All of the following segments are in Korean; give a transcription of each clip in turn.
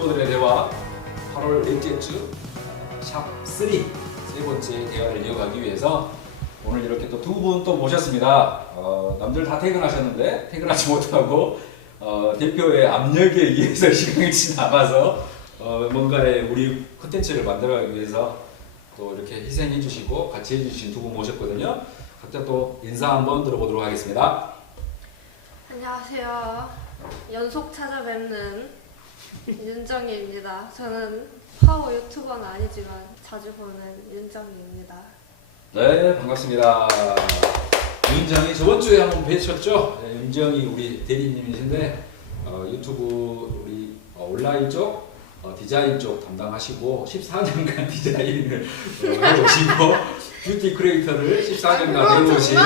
유튜버들의 대화 8월 넷째 주 샵3 세 번째 대화를 이어가기 위해서 오늘 이렇게 또 두 분 또 모셨습니다. 남들 다 퇴근하셨는데 퇴근하지 못하고 대표의 압력에 의해서 시간이 남아서 뭔가의 우리 콘텐츠를 만들어가기 위해서 또 이렇게 희생해 주시고 같이 해주신 두 분 모셨거든요. 각자 또 인사 한번 들어보도록 하겠습니다. 안녕하세요. 연속 찾아뵙는 윤정희입니다. 저는 파워 유튜버는 아니지만 자주 보는 윤정희입니다. 네, 반갑습니다. 윤정희 저번 주에 한번 뵈셨죠? 네, 윤정희 우리 대리님이신데 유튜브 우리 온라인 쪽 디자인 쪽 담당하시고 14년간 디자인을 해오시고 뷰티 크리에이터를 14년간 해오신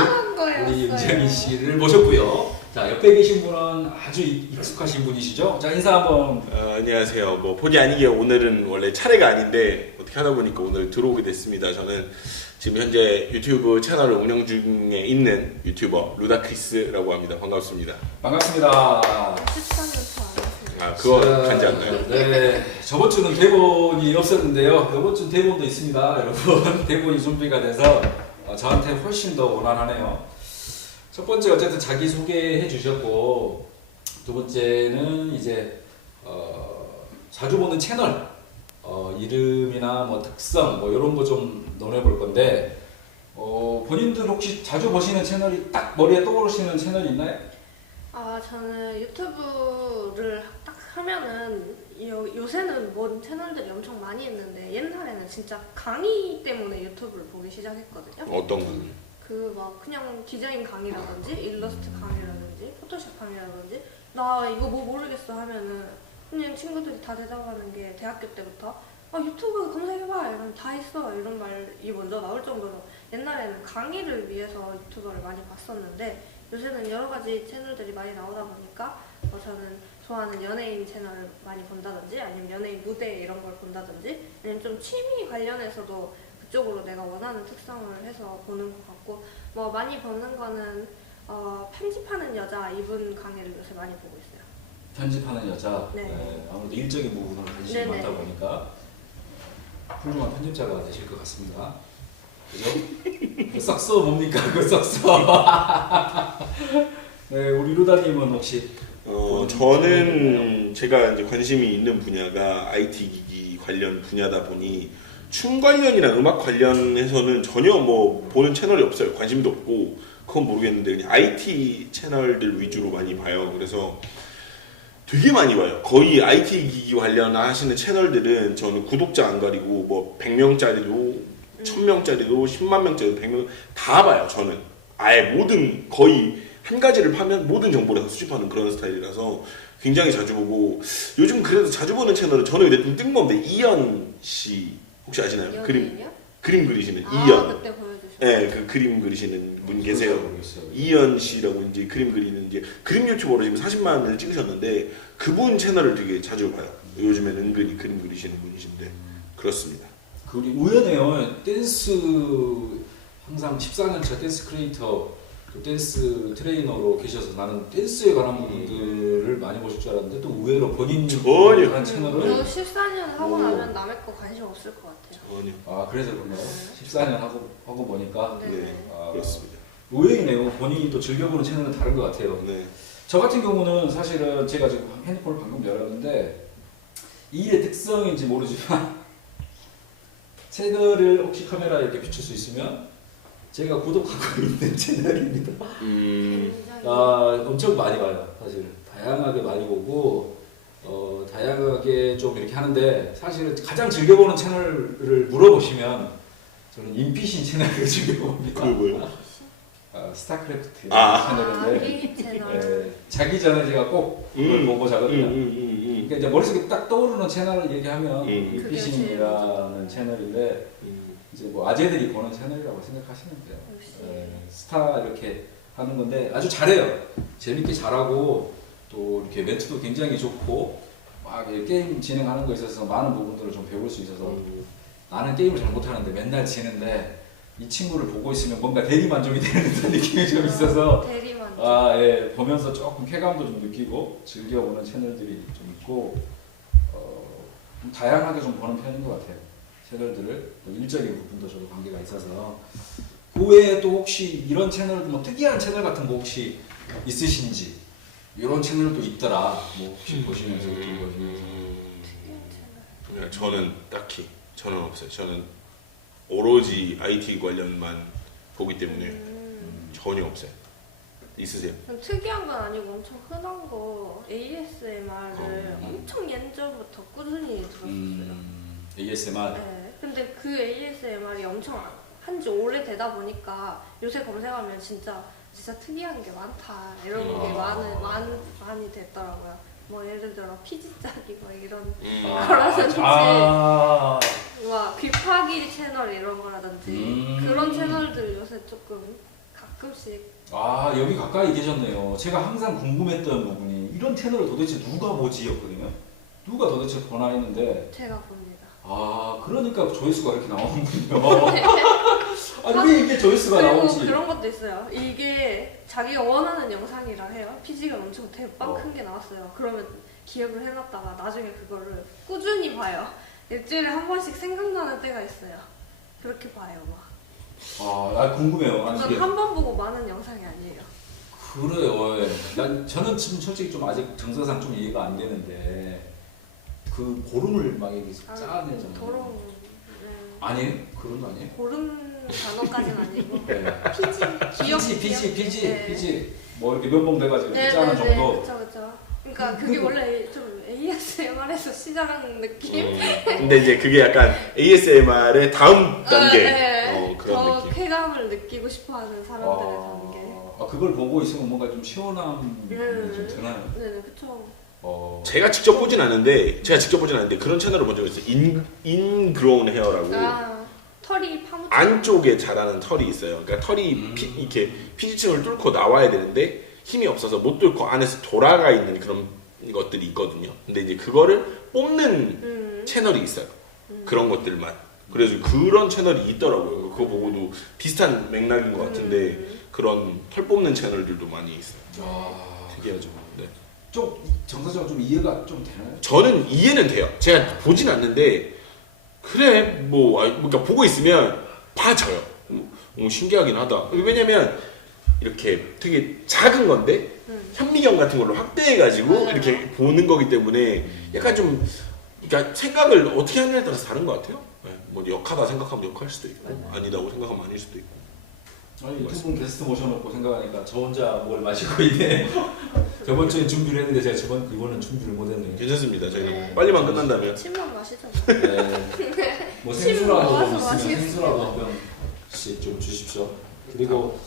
우리 윤정희 씨를 모셨고요. 자, 옆에 계신 분은 아주 익숙하신 분이시죠? 자, 인사 한번. 안녕하세요. 뭐 본의 아니게 오늘은 원래 차례가 아닌데 어떻게 하다 보니까 오늘 들어오게 됐습니다. 저는 지금 현재 유튜브 채널을 운영 중에 있는 유튜버 루다크리스라고 합니다. 반갑습니다. 반갑습니다. 14년 차 안 그거 간지 않나요? 네, 저번 주는 대본이 없었는데요. 이번 주는 대본도 있습니다, 여러분. 대본이 준비가 돼서 저한테 훨씬 더 원활하네요. 첫 번째 어쨌든 자기 소개해 주셨고 두 번째는 이제 자주 보는 채널 이름이나 뭐 특성 뭐 이런 거 좀 논해 볼 건데 본인들 혹시 자주 보시는 채널이 딱 머리에 떠오르시는 채널이 있나요? 저는 유튜브를 딱 하면은 요새는 뭔 채널들이 엄청 많이 있는데 옛날에는 진짜 강의 때문에 유튜브를 보기 시작했거든요. 어떤 분? 막 그냥 디자인 강의라든지 일러스트 강의라든지 포토샵 강의라든지 나 이거 뭐 모르겠어 하면은 그냥 친구들이 다 대답하는 게 대학교 때부터 유튜브 검색해봐 이런 다 있어 이런 말이 먼저 나올 정도로 옛날에는 강의를 위해서 유튜버를 많이 봤었는데 요새는 여러 가지 채널들이 많이 나오다 보니까 저는 좋아하는 연예인 채널을 많이 본다든지 아니면 연예인 무대 이런 걸 본다든지 아니면 좀 취미 관련해서도 그쪽으로 내가 원하는 특성을 해서 보는 것 같고 뭐 많이 보는 거는 편집하는 여자 이분 강의를 요새 많이 보고 있어요. 편집하는 여자. 네. 아무래도 일적인 부분으로 관심이 네네. 많다 보니까 훌륭한 편집자가 되실 것 같습니다. 그죠? 그 썩서 뭡니까? 그 썩서. 네, 우리 루다님은 혹시 저는 제가 이제 관심이 있는 분야가 IT 기기 관련 분야다 보니 춤 관련이나 음악 관련해서는 전혀 뭐 보는 채널이 없어요. 관심도 없고 그건 모르겠는데 그냥 IT 채널들 위주로 많이 봐요. 그래서 되게 많이 봐요. 거의 IT 기기 관련하시는 채널들은 저는 구독자 안 가리고 뭐 100명짜리도 1000명짜리도 10만 명짜리도 100명 다 봐요. 저는 아예 모든 거의 한 가지를 파면 모든 정보를 다 수집하는 그런 스타일이라서 굉장히 자주 보고 요즘 그래도 자주 보는 채널은 저는 근데 좀 뜬금없는데 이현 씨 혹시 아시나요? 그림 그리시는 이현. 그때 보여주셨어요. 네, 그 그림 그리시는 분 계세요. 모르겠어요. 이현 씨라고 이제 그림 그리는 이제 그림 유튜버로 지금 40만을 찍으셨는데 그분 채널을 되게 자주 봐요. 요즘에는 은근히 그림 그리시는 분이신데 그렇습니다. 우리 우연해요. 댄스 항상 14년차 댄스 크리에이터, 댄스 트레이너로 계셔서 나는 댄스에 관한 부분들을 많이 보실 줄 알았는데 또 의외로 본인이 전혀. 관한 채널을 14년 하고 나면 남의 거 관심 없을 것 같아요. 전혀. 그래서 그런가요? 14년 하고 보니까 네, 그렇습니다. 의외이네요. 본인이 또 즐겨보는 채널은 다른 것 같아요. 네. 저 같은 경우는 사실은 제가 지금 핸드폰을 방금 열었는데 이 일의 특성인지 모르지만 채널을 혹시 카메라에 이렇게 비출 수 있으면 제가 구독하고 있는 채널입니다. 엄청 많이 봐요. 사실 다양하게 많이 보고 다양하게 좀 이렇게 하는데 사실은 가장 즐겨보는 채널을 물어보시면 저는 인피신 채널을 즐겨봅니다. 그게 뭐예요? 스타크래프트 이 채널인데 채널. 자기 전에 제가 꼭 그걸 보고 자거든요. 그러니까 이제 머릿속에 딱 떠오르는 채널을 얘기하면 인피신이라는 채널인데 이제 뭐 아재들이 보는 채널이라고 생각하시면 돼요. 스타 이렇게 하는 건데 아주 잘해요. 재밌게 잘하고 또 이렇게 멘트도 굉장히 좋고 막 게임 진행하는 거에 있어서 많은 부분들을 좀 배울 수 있어서 나는 게임을 잘 못하는데 맨날 지는데 이 친구를 보고 있으면 뭔가 대리만족이 되는 듯한 느낌이 좀 있어서 대리만족. 예, 보면서 조금 쾌감도 좀 느끼고 즐겨보는 채널들이 좀 있고 좀 다양하게 좀 보는 편인 것 같아요. 채널들을 또 일적인 부분도 저도 관계가 있어서 그 외에 또 혹시 이런 채널 뭐 특이한 채널 같은 거 혹시 있으신지 이런 채널도 있더라 뭐 혹시 보시면서 유튜브 보시면서 저는 딱히 저는 없어요. 저는 오로지 IT 관련만 보기 때문에 전혀 없어요. 있으세요? 특이한 건 아니고 엄청 흔한 거 ASMR을 엄청 예전부터 꾸준히 들었었어요. ASMR? 네. 근데 그 ASMR이 엄청 한지 오래되다 보니까 요새 검색하면 진짜 특이한 게 많다 이런 게 많이 됐더라고요. 뭐 예를 들어 피지짜기 뭐 이런 거라든지 막 귀파기 채널 이런 거라든지 그런 채널들 요새 조금 가끔씩 여기 가까이 계셨네요. 제가 항상 궁금했던 부분이 이런 채널을 도대체 누가 보지였거든요. 누가 도대체 보나 했는데 제가 봅니다. 그러니까 조회수가 이렇게 나오는군요. 아니 왜 이게 조회수가 그리고 나오지? 그런 것도 있어요. 이게 자기가 원하는 영상이라 해요. 피지가 엄청 대빵 큰 게 나왔어요. 그러면 기억을 해놨다가 나중에 그거를 꾸준히 봐요. 일주일에 한 번씩 생각나는 때가 있어요. 그렇게 봐요 막. 궁금해요. 아니, 이게 한 번 보고 많은 영상이 아니에요. 그래요. 저는 지금 솔직히 좀 아직 정서상 좀 이해가 안 되는데 그 고름을 막 이렇게 짜내잖아요. 더러운. 아니에요? 그런 거 아니에요? 고름 단어까지는 아니고 네. 네. 피지 뭐 이렇게 면봉 돼가지고 이렇게 짜는 정도. 그렇죠. 그러니까 그게 원래 좀 ASMR에서 시작하는 느낌. 근데 이제 그게 약간 ASMR의 다음 단계 그런 더 느낌. 쾌감을 느끼고 싶어하는 사람들의 단계. 그걸 보고 있으면 뭔가 좀 시원함이 좀 드나요? 네네 그렇죠. 제가 직접 보진 않는데 그런 채널을 본 적이 있어요. 인그로운 헤어라고 털이 파묻혀 안쪽에 자라는 털이 있어요. 그러니까 털이 이렇게 피지층을 뚫고 나와야 되는데 힘이 없어서 못 뚫고 안에서 돌아가 있는 그런 것들이 있거든요. 근데 이제 그거를 뽑는 채널이 있어요. 그런 것들만. 그래서 그런 채널이 있더라고요. 그거 보고도 비슷한 맥락인 것 같은데 그런 털 뽑는 채널들도 많이 있어요. 특이하죠. 네. 좀 정서적으로 좀 이해가 좀 되나요? 저는 이해는 돼요. 제가 보진 않는데 그래 그러니까 보고 있으면 봐져요. 신기하긴 하다. 왜냐면 이렇게 되게 작은 건데 현미경 같은 걸로 확대해가지고 이렇게 보는 거기 때문에 약간 좀 그러니까 생각을 어떻게 하느냐에 따라서 다른 것 같아요. 네. 뭐 역하다 생각하면 역할 수도 있고 아니다고 생각하면 아닐 수도 있고. 아니 두 분 게스트 모셔놓고 생각하니까 저 혼자 뭘 마시고 있네. 저번 주에 준비를 했는데 제가 이번엔 준비를 못했네요. 괜찮습니다. 저희는 빨리만 끝난다면. 침만 마시죠. 네. 뭐 생수라도 있으면 생수라도 한 병씩 좀 주십시오. 그리고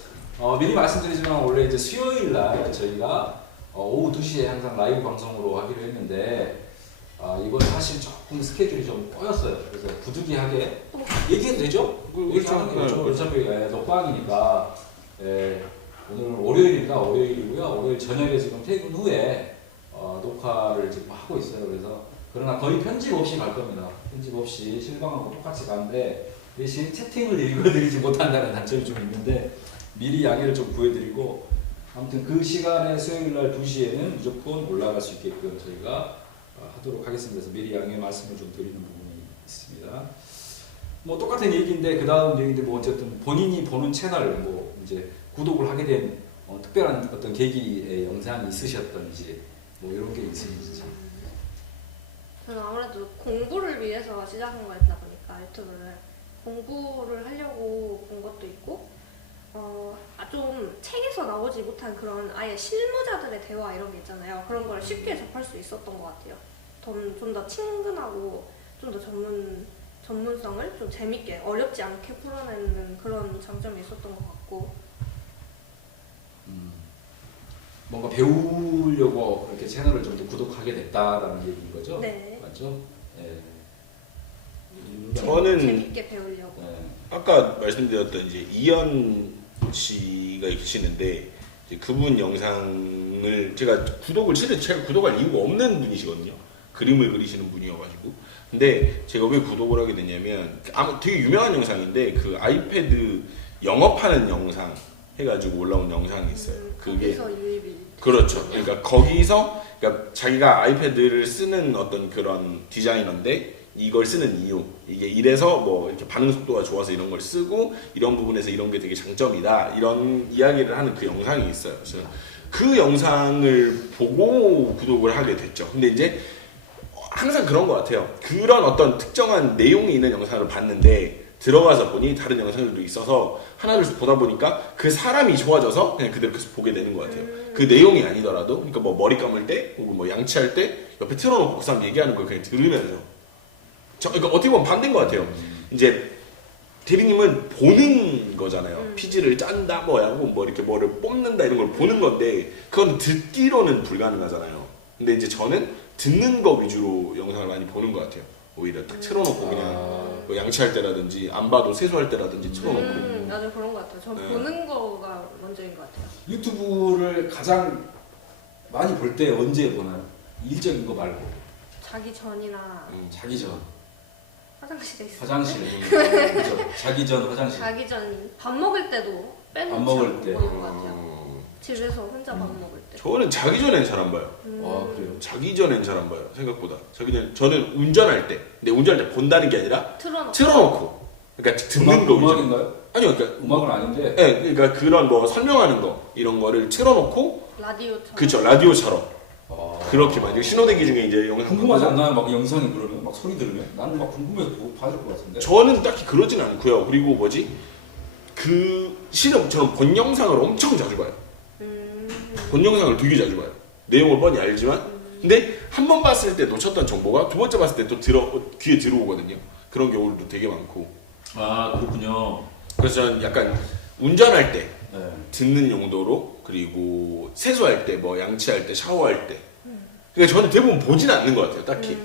미리 말씀드리지만 원래 이제 수요일 날 저희가 오후 2시에 항상 라이브 방송으로 하기로 했는데 이번 사실 조금 스케줄이 좀 꼬였어요. 그래서 부득이하게 얘기해도 되죠? 얘기하는 게 어차피 녹방이니까 오늘 월요일입니다. 월요일이고요. 월요일 저녁에 지금 퇴근 후에 녹화를 지금 하고 있어요. 그래서 그러나 거의 편집 없이 갈 겁니다. 편집 없이 실방하고 똑같이 가는데 대신 채팅을 읽어드리지 못한다는 단점이 좀 있는데 미리 양해를 좀 구해드리고 아무튼 그 시간에 수요일날 2시에는 무조건 올라갈 수 있게끔 저희가 하도록 하겠습니다. 그래서 미리 양해 말씀을 좀 드리는 부분이 있습니다. 뭐 똑같은 얘기인데 그 다음 얘기인데 뭐 어쨌든 본인이 보는 채널 뭐 이제 구독을 하게 된 특별한 어떤 계기의 영상이 있으셨던지 뭐 이런 게 있으신지. 저는 아무래도 공부를 위해서 시작한 거였다 보니까 유튜브를 공부를 하려고 본 것도 있고 좀 책에서 나오지 못한 그런 아예 실무자들의 대화 이런 게 있잖아요. 그런 걸 쉽게 접할 수 있었던 것 같아요. 좀 더 친근하고 좀 더 전문성을 좀 재밌게 어렵지 않게 풀어내는 그런 장점이 있었던 것 같고 뭔가 배우려고 이렇게 채널을 좀 더 구독하게 됐다라는 얘기인 거죠? 네. 맞죠? 네. 저는 재밌게 배우려고. 네. 아까 말씀드렸던 이제 이현 씨가 계시는데 이제 그분 영상을 제가 구독할 이유가 없는 분이시거든요. 그림을 그리시는 분이어가지고. 근데 제가 왜 구독을 하게 됐냐면 되게 유명한 영상인데 그 아이패드 영업하는 영상 해가지고 올라온 영상이 있어요. 그게 거기서 유입이. 그렇죠. 그러니까 거기서 그러니까 자기가 아이패드를 쓰는 어떤 그런 디자이너인데 이걸 쓰는 이유 이게 이래서 뭐 이렇게 반응 속도가 좋아서 이런 걸 쓰고 이런 부분에서 이런 게 되게 장점이다 이런 이야기를 하는 그 영상이 있어요. 그래서 그 영상을 보고 구독을 하게 됐죠. 근데 이제 항상 그런 것 같아요. 그런 어떤 특정한 내용이 있는 영상을 봤는데 들어가서 보니 다른 영상들도 있어서 하나를 보다 보니까 그 사람이 좋아져서 그냥 그대로 계속 보게 되는 것 같아요. 그 내용이 아니더라도 그러니까 뭐 머리 감을 때 혹은 뭐 양치할 때 옆에 틀어놓고 그 사람 얘기하는 걸 그냥 들으면서 그러니까 어떻게 보면 반대인 것 같아요. 이제 대리님은 보는 거잖아요. 피지를 짠다 뭐 이렇게 뭐를 뽑는다 이런 걸 보는 건데 그건 듣기로는 불가능하잖아요. 근데 이제 저는 듣는 거 위주로 영상을 많이 보는 것 같아요. 오히려 딱 틀어놓고 그냥 뭐 양치할 때라든지 안 봐도 세수할 때라든지 틀어놓고. 나도 그런 것 같아요. 전 네. 보는 거가 먼저인 것 같아요. 유튜브를 가장 많이 볼 때 언제 보나요? 일적인 거 말고 자기 전이나 자기 전 화장실에 있을 화장실 그죠? 자기 전 화장실 자기 전 밥 먹을 때도 빼놓지 밥 먹을 않고 때. 보는 것 같아요. 집에서 혼자 밥 먹을 때. 저는 자기 전엔 잘 안 봐요. 아 그래요? 자기 전엔 잘 안 봐요. 생각보다. 자기 전 저는 운전할 때. 근데 운전할 때 본다는 게 아니라 틀어놓고. 틀어놓고. 그러니까 듣는 거 위주로. 음악인가요? 아니요, 그러니까 음악은 아닌데 네, 그러니까 그런 뭐 설명하는 거 이런 거를 틀어놓고. 라디오처럼. 그쵸, 라디오처럼. 아, 그렇게 만약 신호대기 중에 이제 영상 궁금하지 보면서- 않나요? 막 영상이 그러면 막 소리 들으면 나는 막 궁금해서 봐줄 것 같은데. 저는 딱히 그러진 않고요. 그리고 뭐지? 실은 저는 본 영상을 엄청 자주 봐요. 본 영상을 되게 자주 봐요. 내용을 뻔히 알지만. 근데 한 번 봤을 때 놓쳤던 정보가 두 번째 봤을 때 또 귀에 들어오거든요. 그런 경우도 되게 많고. 아 그렇군요. 그래서 저는 약간 운전할 때 네. 듣는 용도로 그리고 세수할 때 뭐 양치할 때 샤워할 때 그러니까 저는 대부분 보진 않는 것 같아요. 딱히.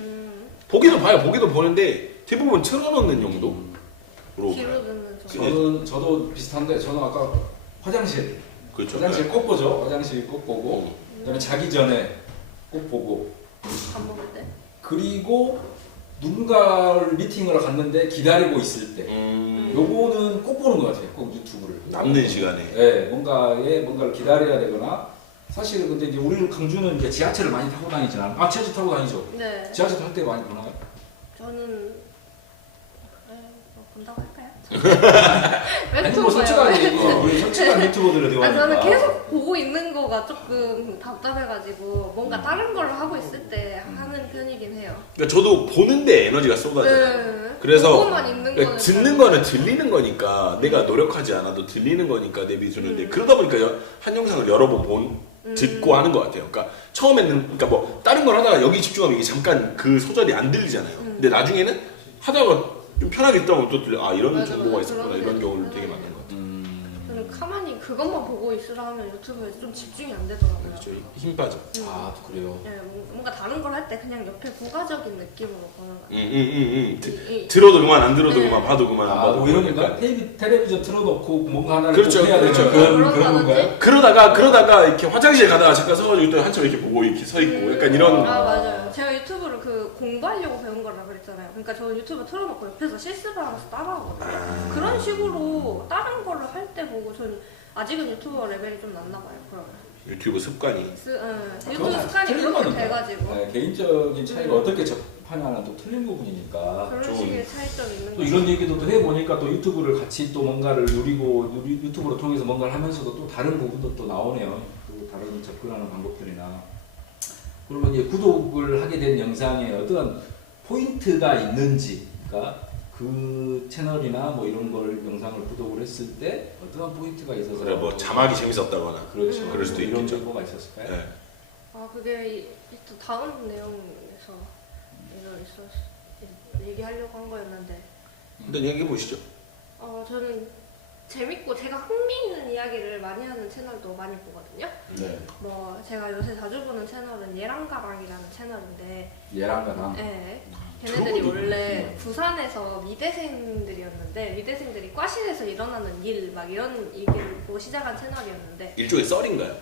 보기도 봐요. 보기도 보는데 대부분 틀어놓는 용도로 귀로 봐요. 듣는 저. 저도 비슷한데 저는 아까 화장실 그렇죠. 화장실 꼭 보죠. 화장실 꼭 보고 그다음에 자기 전에 꼭 보고 밥 먹을 때. 그리고 누군가를 미팅을 갔는데 기다리고 있을 때 요거는 꼭 보는 것 같아요. 꼭 유튜브를 남는 시간에. 네, 뭔가를 기다려야 되거나 사실 근데 이제 우리 강주는 이제 지하철을 많이 타고 다니잖아요. 아 지하철 타고 다니죠. 네. 지하철 탈 때 많이 보나요? 저는 뭐 본다고 할까요? 아니 뭐 솔직하게 얘기해요. 우리 솔직한 유튜버들을 아, 대화하니까. 저는 계속 보고 있는 거가 조금 답답해가지고 뭔가 다른 걸 하고 있을 때 하는 편이긴 해요. 그러니까 저도 보는데 에너지가 쏟아져요. 네. 그래서 보고만 있는 그러니까 거는 듣는 거는 들리는 거니까 내가 노력하지 않아도 들리는 거니까 내 기준인데 그러다 보니까 한 영상을 여러 번 듣고 하는 것 같아요. 그러니까 처음에는 그러니까 뭐 다른 걸 하다가 여기 집중하면 이게 잠깐 그 소절이 안 들리잖아요. 근데 나중에는 하다가 좀 편하게 있다 보면 또 들려. 아 이런 맞아, 정보가 맞아. 있었구나 그런 이런 게 경우를 있구나. 되게 많은 것 같아요. 저는 가만히 그것만 보고 있으라 하면 유튜브에 좀 집중이 안 되더라고요. 그렇죠. 힘 빠져. 아 또 그래요. 네, 뭔가 다른 걸 할 때 그냥 옆에 부가적인 느낌으로 보는 것 같아요. 들어도 그만 안 들어도 네. 그만 봐도 그만 안 아, 봐도 뭐 이런 그만. 건가? 텔레비전 틀어놓고 뭔가 하나를 그렇죠, 꼭 해야 되는 그렇죠. 그런 그런다든지? 건가요? 그러다가 이렇게 화장실 가다가 잠깐 서가지고 또 한참 이렇게 보고 이렇게 서 있고 약간 이런. 아 맞아요. 제가 유튜브를 공부하려고 배운 거라 그랬잖아요. 그러니까 저 유튜브 틀어놓고 옆에서 실습을 하면서 따라하거든요. 그런 식으로 다른 거를 할 때 보고 전 아직은 유튜버 레벨이 좀 낮나 봐요. 그러면 유튜브 습관이. 유튜브 습관이 틀린 그렇게 거니까. 돼가지고 네, 개인적인 차이가 어떻게 접하냐는 또 틀린 부분이니까. 그런 좀 식의 차이점이 있는 또 거죠. 이런 얘기도 또 해보니까 또 유튜브를 같이 또 뭔가를 누리고 유튜브를 통해서 뭔가를 하면서도 또 다른 부분도 또 나오네요. 또 다른 접근하는 방법들이나. 그러면 이제 구독을 하게 된 영상에 어떤 포인트가 있는지, 그러니까 그 채널이나 뭐 이런 걸 영상을 구독을 했을 때 어떤 포인트가 있어서 그래 뭐 자막이 재밌었다거나. 그렇죠. 그럴 수도 이런 있겠죠. 정보가 있었을까요? 네. 아 그게 또 다음 내용에서 얘기하려고 한 거였는데 일단 얘기해 보시죠. 저는 재밌고 제가 흥미있는 이야기를 많이 하는 채널도 많이 보거든요. 네. 뭐 제가 요새 자주 보는 채널은 예랑가랑이라는 채널인데 얘랑가랑. 네. 저거 걔네들이 누구야? 원래 부산에서 미대생들이었는데 미대생들이 과실에서 일어나는 일 막 이런 얘기를 시작한 채널이었는데 일종의 썰인가요?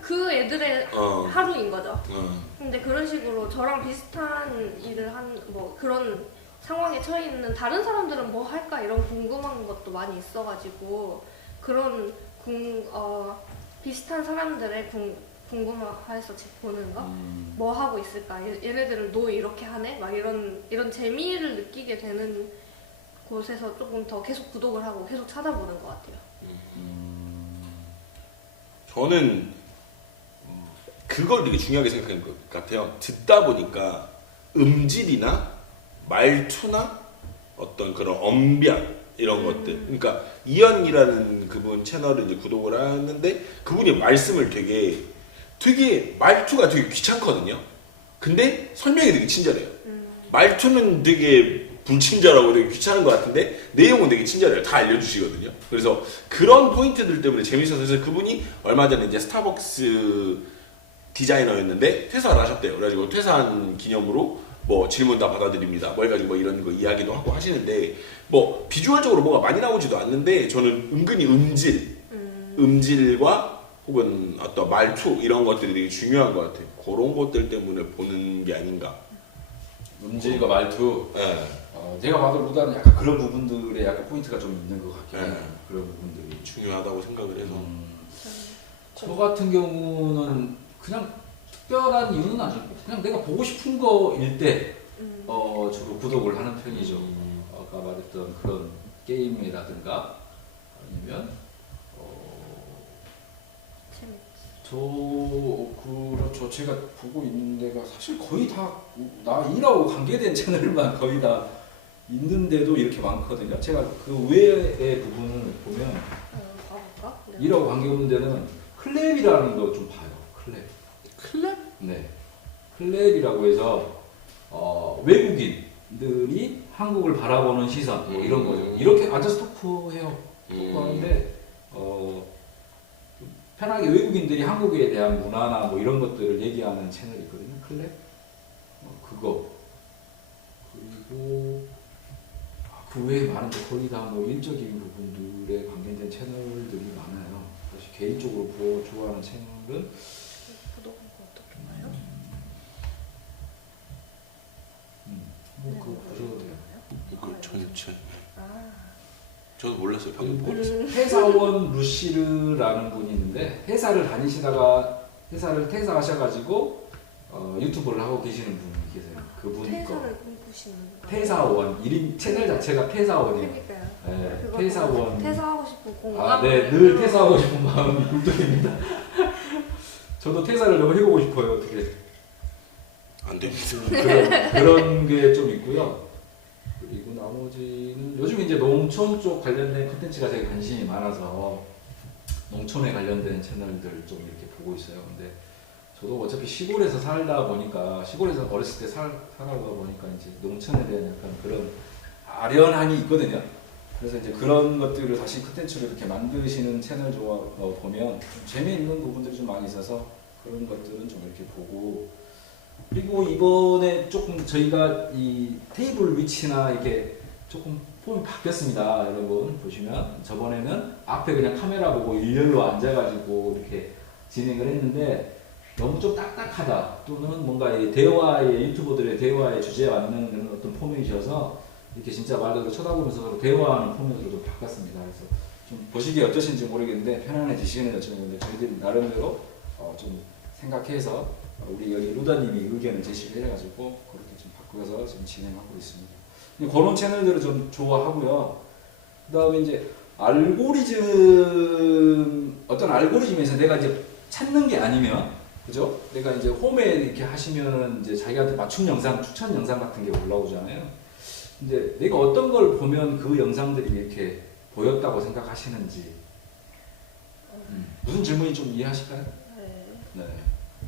그 애들의 어. 하루인 거죠. 어. 근데 그런 식으로 저랑 비슷한 일을 한 뭐 그런 상황에 처해 있는 다른 사람들은 뭐 할까 이런 궁금한 것도 많이 있어가지고 그런 비슷한 사람들의 궁금해서 보는 거? 뭐 하고 있을까? 얘네들은 너 이렇게 하네? 막 이런 재미를 느끼게 되는 곳에서 조금 더 계속 구독을 하고 계속 찾아보는 것 같아요. 저는 그걸 되게 중요하게 생각하는 것 같아요. 듣다 보니까 음질이나 말투나 어떤 그런 언변 이런 것들. 그러니까 이현이라는 그분 채널을 이제 구독을 하는데 그분이 말씀을 되게 말투가 되게 귀찮거든요. 근데 설명이 되게 친절해요. 말투는 되게 불친절하고 되게 귀찮은 것 같은데 내용은 되게 친절해요. 다 알려주시거든요. 그래서 그런 포인트들 때문에 재밌어서 그래서 그분이 얼마 전에 이제 스타벅스 디자이너였는데 퇴사를 하셨대요. 그래가지고 퇴사한 기념으로 뭐 질문 다 받아드립니다. 뭐 해가지고 뭐 이런 거 이야기도 하고 하시는데 뭐 비주얼적으로 뭐가 많이 나오지도 않는데 저는 은근히 음질과 혹은 어떤 말투 이런 것들이 되게 중요한 것 같아요. 그런 것들 때문에 보는 게 아닌가. 음질과 말투. 네. 제가 봐도 루다는 약간 그런 부분들에 약간 포인트가 좀 있는 것 같긴 해요. 그런 부분들이 중요하다고 생각을 해서. 저 같은 경우는 그냥 특별한 이유는 아니고 그냥 내가 보고 싶은 거일 때 주로 구독을 하는 편이죠. 아까 말했던 그런 게임이라든가 아니면 그렇죠. 제가 보고 있는 데가 사실 거의 다 나 일하고 관계된 채널만 거의 다 있는데도 이렇게 많거든요. 제가 그 외의 부분을 보면 봐볼까? 일하고 관계없는 데는 클랩이라는 거 좀 봐요. 클랩? 네. 클랩이라고 해서 외국인들이 한국을 바라보는 시선 뭐 이런 거죠. 이렇게 앉아서 토크해요. 토크하는데 편하게 외국인들이 한국에 대한 문화나 뭐 이런 것들을 얘기하는 채널이 있거든요. 클랩? 그거. 그리고 그 외에 많은데 거의 다 뭐 일적인 부분들에 관계된 채널들이 많아요. 사실 개인적으로 좋아하는 채널은 구독은 어떻게 봐요? 그거 보셔도 돼요. 그 전체. 저도 몰랐어요. 방금 보고. 회사원 루시르라는 분이 있는데 회사를 다니시다가 회사를 퇴사하셔가지고 유튜브를 하고 계시는 분이 계세요. 그분 퇴사를 꿈꾸시는 거. 퇴사원 이름 채널 자체가 퇴사원이에요. 그러니까요. 네, 퇴사원. 퇴사하고 싶은 공감. 네, 늘 퇴사하고 싶은 마음이 굴뚝입니다. 저도 퇴사를 너무 해보고 싶어요. 어떻게 안 됩니다. 그런 게 좀 있고요. 그리고 나머지는 요즘 이제 농촌 쪽 관련된 콘텐츠가 되게 관심이 많아서 농촌에 관련된 채널들 좀 이렇게 보고 있어요. 근데 저도 어차피 시골에서 살다 보니까 시골에서 어렸을 때 살아보다 보니까 이제 농촌에 대한 약간 그런 아련함이 있거든요. 그래서 이제 그런 것들을 다시 콘텐츠로 이렇게 만드시는 채널 보면 좀 재미있는 부분들이 좀 많이 있어서 그런 것들은 좀 이렇게 보고 그리고 이번에 조금 저희가 이 테이블 위치나 이렇게 조금 폼이 바뀌었습니다. 여러분 보시면 저번에는 앞에 그냥 카메라 보고 일렬로 앉아가지고 이렇게 진행을 했는데 너무 좀 딱딱하다 또는 뭔가 이 대화의 유튜버들의 대화의 주제에 맞는 그런 어떤 포맷이어서 이렇게 진짜 말 그대로 쳐다보면서 서로 대화하는 포맷으로 좀 바꿨습니다. 그래서 좀 보시기에 어떠신지 모르겠는데 편안해지시는 여쭤보는데 저희들이 나름대로 좀 생각해서 우리 여기 루다님이 의견을 제시를 해가지고 그렇게 좀 바꾸어서 지금 진행하고 있습니다. 그런 채널들을 좀 좋아하고요. 그 다음에 이제 어떤 알고리즘에서 내가 이제 찾는 게 아니면, 그죠? 내가 이제 홈에 이렇게 하시면은 이제 자기한테 맞춤 영상, 추천 영상 같은 게 올라오잖아요. 근데 내가 어떤 걸 보면 그 영상들이 이렇게 보였다고 생각하시는지. 무슨 질문이 좀 이해하실까요? 네.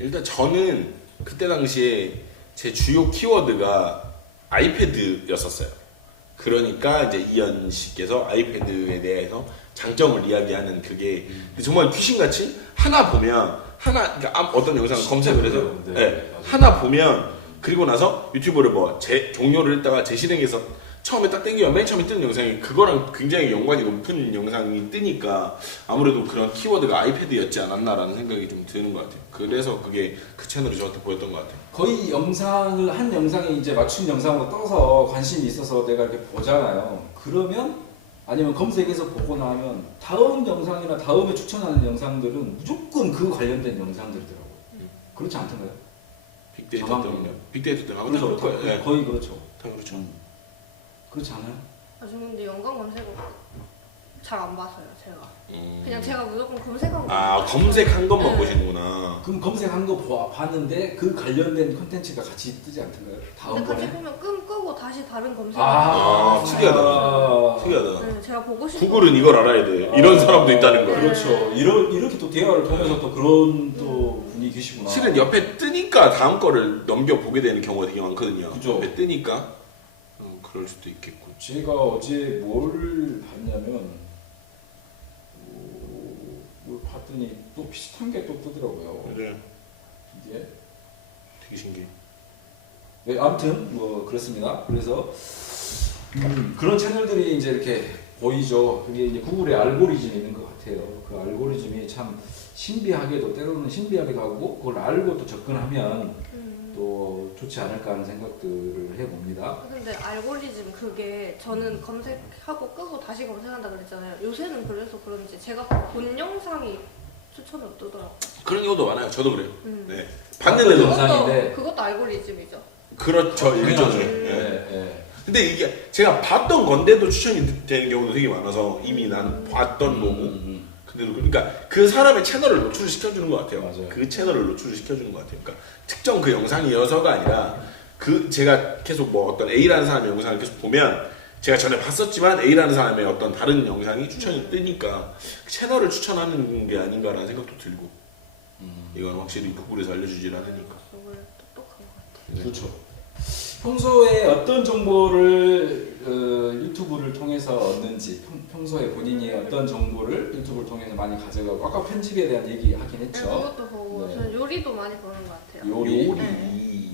일단 저는 그때 당시에 제 주요 키워드가 아이패드였었어요. 그러니까 이제 이현 씨께서 아이패드에 대해서 장점을 이야기하는 그게 정말 귀신같이 그러니까 어떤 영상을 검색을 해서 하나 보면 그리고 나서 유튜브를 종료를 했다가 재실행해서 처음에 딱 땡기면 맨 처음에 뜨는 영상이 그거랑 굉장히 연관이 높은 영상이 뜨니까 아무래도 그런 키워드가 아이패드였지 않았나라는 생각이 좀 드는 것 같아요. 그래서 그게 그 채널이 저한테 보였던 것 같아요. 거의 한 영상이 이제 맞춤 영상으로 떠서 관심이 있어서 내가 이렇게 보잖아요. 그러면 아니면 검색해서 보고 나면 다음 영상이나 다음에 추천하는 영상들은 무조건 그 관련된 영상들이더라고요. 그렇지 않던가요? 빅데이터 정확히. 때문에. 빅데이터 때문에. 그렇죠. 다 그럴 거예요. 예. 거의 그렇죠. 다 그렇죠. 그렇지 않아요? 아, 저 근데 연관 검색어 잘 안 봐서요, 제가. 음. 그냥 제가 무조건 검색한 거. 아 검색한 것만 네. 보시는구나. 그럼 검색한 거 봤는데 그 관련된 콘텐츠가 같이 뜨지 않던가요? 근데 다음번에? 같이 보면 끄고 다시 다른 검색어. 아, 특이하다. 아, 특이하다. 네, 제가 보고 싶은. 구글은 이걸 알아야 돼. 이런 사람도 있다는 걸. 그렇죠. 이렇게 또 대화를 통해서 또 그런 또 분이 계시구나. 실은 옆에 뜨니까 다음 거를 넘겨 보게 되는 경우가 되게 많거든요. 그죠. 옆에 뜨니까 그럴 수도 있겠고. 제가 어제 뭘 봤냐면 뭘 봤더니 또 비슷한 게 또 뜨더라고요. 맞아요. 이게 되게 신기해. 네, 아무튼 뭐 그렇습니다. 그래서 그런 채널들이 이제 이렇게 보이죠. 그게 이제 구글의 알고리즘이 있는 것 같아요. 그 알고리즘이 참 신비하게도 때로는 신비하기도 하고 그걸 알고 또 접근하면 또 좋지 않을까 하는 생각들을 해봅니다. 근데 알고리즘 그게 저는 검색하고 끄고 다시 검색한다 그랬잖아요. 요새는 그래서 그런지 제가 본 영상이 추천으로 뜨더라고요. 그런 경우도 많아요. 저도 그래요. 네. 봤던 봤는데도 영상인데. 그것도 알고리즘이죠. 그렇죠. 일종의. 네, 예. 네. 근데 이게 제가 봤던 건데도 추천이 되는 경우도 되게 많아서 이미 난 봤던 거고. 근데도 그러니까 그 사람의 채널을 노출을 시켜주는 것 같아요. 맞아요. 그 채널을 노출을 시켜주는 것 같아요. 그러니까 특정 그 영상이어서가 아니라 그 제가 계속 뭐 어떤 A라는 사람의 영상을 계속 보면 제가 전에 봤었지만 A라는 사람의 어떤 다른 영상이 추천이 뜨니까 그 채널을 추천하는 게 아닌가라는 생각도 들고 이건 확실히 구글에서 알려주질 않으니까. 그걸 똑똑한 것 같아요. 그렇죠. 평소에 어떤 정보를 유튜브를 통해서 얻는지 평소에 본인이 어떤 정보를 유튜브를 통해서 많이 가져가고 아까 편집에 대한 얘기 하긴 네, 했죠. 그것도 보고 네. 저는 요리도 많이 보는 것 같아요. 요리. 네.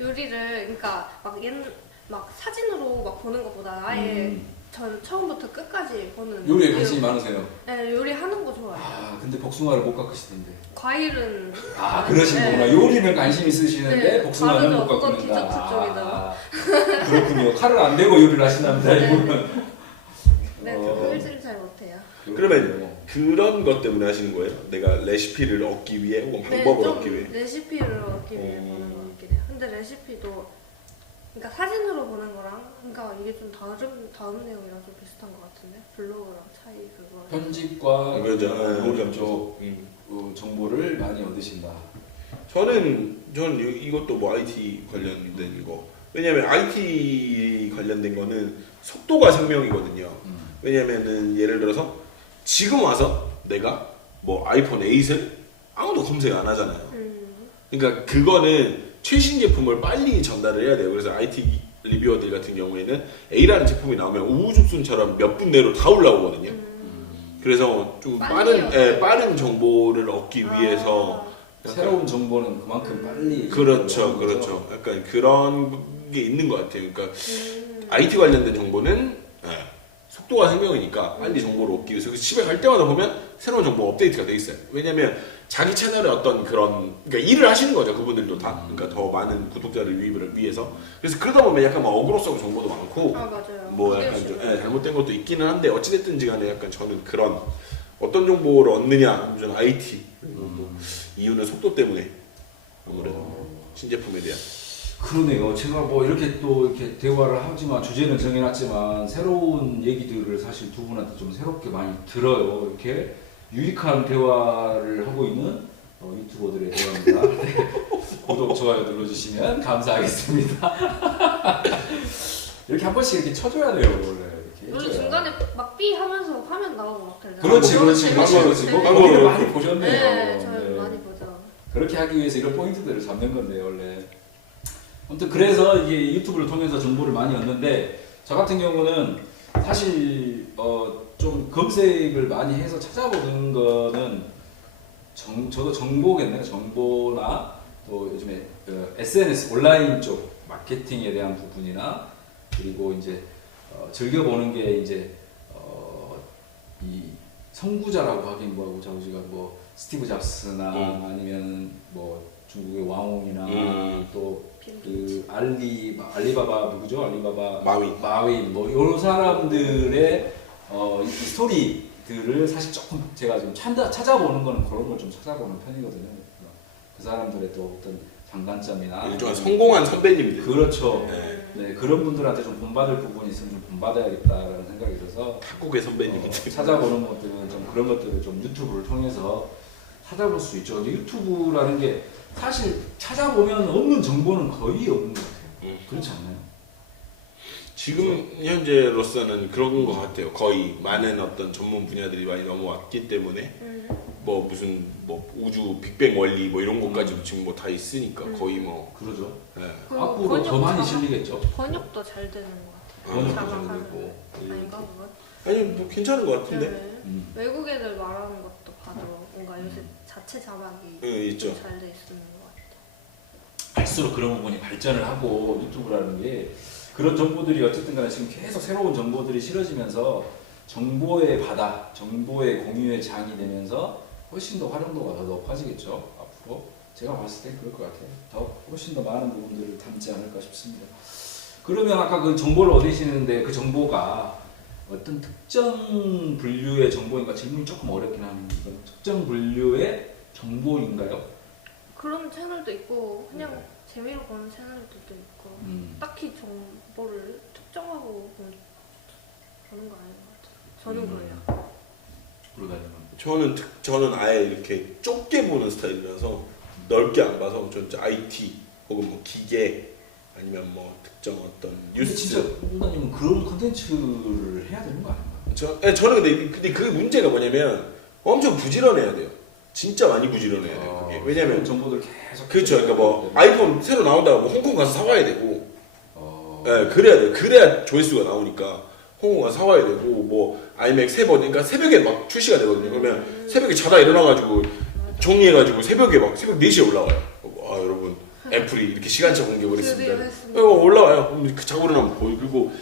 요리를 그러니까 막 사진으로 막 보는 것보다 아예 전 처음부터 끝까지 보는. 요리에 관심이 많으세요? 네, 요리하는 거 좋아해요. 아 근데 복숭아를 못 깎으시던데. 과일은. 아 그러시구나. 네. 요리는 관심 있으시는데 네, 복숭아는 다르죠. 못 그건 깎는다. 디저트 쪽이다. 그렇군요. 칼을 안 대고 요리를 하시답니다. 네. 이분은. 네, 저 요리를 잘 못해요. 그러면 그런 것 때문에 하시는 거예요? 내가 레시피를 얻기 위해 혹은 방법을 네, 얻기 위해? 좀 레시피를 얻기 위해 보는 것 같긴 해요. 근데 레시피도 그러니까 사진으로 보는 거랑 그러니까 이게 좀 다른 내용이랑 좀 비슷한 것 같은데 블로그랑 차이 그거. 편집과 그러죠. 요리 쪽 정보를 많이 얻으신다. 저는 이것도 뭐 IT 관련된 거. 왜냐면 IT 관련된 거는 속도가 생명이거든요. 왜냐면은 예를 들어서 지금 와서 내가 뭐 아이폰 8을 아무도 검색 안 하잖아요. 그러니까 그거는 최신 제품을 빨리 전달을 해야 돼요. 그래서 IT 리뷰어들 같은 경우에는 A라는 제품이 나오면 우후죽순처럼 몇 분 내로 다 올라오거든요. 그래서 좀 빠른 정보를 얻기 위해서 새로운 정보는 그만큼 빨리. 그렇죠, 올라오는 그렇죠. 거죠. 약간 그런 게 있는 것 같아요. 그러니까 IT 관련된 정보는 속도가 생명이니까 빨리 정보를 얻기 위해서 그래서 집에 갈 때마다 보면 새로운 정보 업데이트가 돼 있어요. 왜냐면 자기 채널에 어떤 그런 그러니까 일을 하시는 거죠. 그분들도 다. 그러니까 더 많은 구독자를 유입을 위해서. 그래서 그러다 보면 약간 막 어그로성 정보도 많고 아 맞아요. 뭐 약간 좀 잘못된 것도 있기는 한데 어찌됐든지 간에 약간 저는 그런 어떤 정보를 얻느냐 저는 IT 그리고 또 이유는 속도 때문에 아무래도 신제품에 대한 그러네요. 제가 뭐 이렇게 또 이렇게 대화를 하지만 주제는 정해놨지만 새로운 얘기들을 사실 두 분한테 좀 새롭게 많이 들어요. 이렇게 유익한 대화를 하고 있는 유튜버들의 대화입니다. 네. 구독, 좋아요 눌러주시면 감사하겠습니다. 이렇게 한 번씩 이렇게 쳐줘야 돼요, 원래. 이렇게 우리 해줘야. 중간에 막 삐 하면서 화면 나오고 막 그러잖아요. 그렇지. 거기를 많이 보셨네요. 네, 저는 네. 많이 보죠. 그렇게 하기 위해서 이런 포인트들을 잡는 건데 원래. 아무튼 그래서 이게 유튜브를 통해서 정보를 많이 얻는데 저 같은 경우는 사실 좀 검색을 많이 해서 찾아보는 거는 저도 정보겠네요. 정보나 또 요즘에 SNS 온라인 쪽 마케팅에 대한 부분이나 그리고 이제 즐겨보는 게 이제 이 선구자라고 하긴 뭐하고 저희가 뭐 스티브 잡스나 아니면 뭐 중국의 왕홍이나 또 그 알리바바 누구죠? 알리바바 마윈 뭐 이런 사람들의 이 스토리들을 사실 조금 제가 좀 찾아보는 거는 그런 걸 좀 찾아보는 편이거든요. 그 사람들의 또 어떤 장단점이나 일종의 성공한 선배님들. 그렇죠. 네. 네, 그런 분들한테 좀 본받을 부분이 있으면 좀 본받아야겠다라는 생각이 들어서 한국의 선배님들. 찾아보는 것들은 좀 그런 것들을 좀 유튜브를 통해서 찾아볼 수 있죠. 근데 유튜브라는 게 사실 찾아보면 없는 정보는 거의 없는 것 같아요. 그렇지 않나요? 지금 현재로서는 그런 것 같아요. 거의 많은 어떤 전문 분야들이 많이 넘어왔기 때문에 뭐 무슨 뭐 우주 빅뱅 원리 뭐 이런 것까지도 지금 뭐 다 있으니까 거의 뭐 그러죠. 네. 그리고 앞으로 더 많이 실리겠죠. 번역도 잘 되는 것 같아요. 번역도 잘 자막하는 되고. 거. 아닌가 그건? 아니 뭐 괜찮은 것 같은데. 네. 외국 애들 말하는 것도 봐도 뭔가 요새 자체 자막이 있죠. 잘 돼 있는 것 같아요. 갈수록 그런 부분이 발전을 하고 유튜브라는 게 그런 정보들이 어쨌든 간에 지금 계속 새로운 정보들이 실어지면서 정보의 바다, 정보의 공유의 장이 되면서 훨씬 더 활용도가 더 높아지겠죠. 앞으로 제가 봤을 때 그럴 것 같아요. 더 훨씬 더 많은 부분들을 담지 않을까 싶습니다. 그러면 아까 그 정보를 얻으시는데 그 정보가 어떤 특정 분류의 정보인가 질문이 조금 어렵긴 합니다. 특정 분류의 정보인가요? 그런 채널도 있고 그냥 재미로 보는 채널들도 있고 딱히 정보를 특정하고 보는 거 아닌 것 같아요. 저는 그래요. 저는 아예 이렇게 좁게 보는 스타일이라서 넓게 안 봐서 저 진짜 IT 혹은 뭐 기계 아니면 뭐 특정 어떤 뉴스. 진짜 홍단님은 그런 컨텐츠를 해야 되는 거 아닌가? 저는 근데 그 문제가 뭐냐면 엄청 부지런해야 돼요. 진짜 많이 부지런해야 돼요. 그게 왜냐면 정보들 계속 그렇죠. 그러니까 뭐 아이폰 새로 나온다고 뭐 홍콩 가서 사와야 되고, 그래야 돼요. 그래야 조회수가 나오니까 홍콩 가서 사와야 되고 뭐 아이맥 새 버전, 그러니까 새벽에 막 출시가 되거든요. 그러면 새벽에 자다 일어나가지고 정리해가지고 새벽에 막 새벽 4시에 올라와요. 아 여러분 애플이 이렇게 시간차 공개를 했습니다. 올라와요. 그럼 그 자고 일어나면 보여. 그리고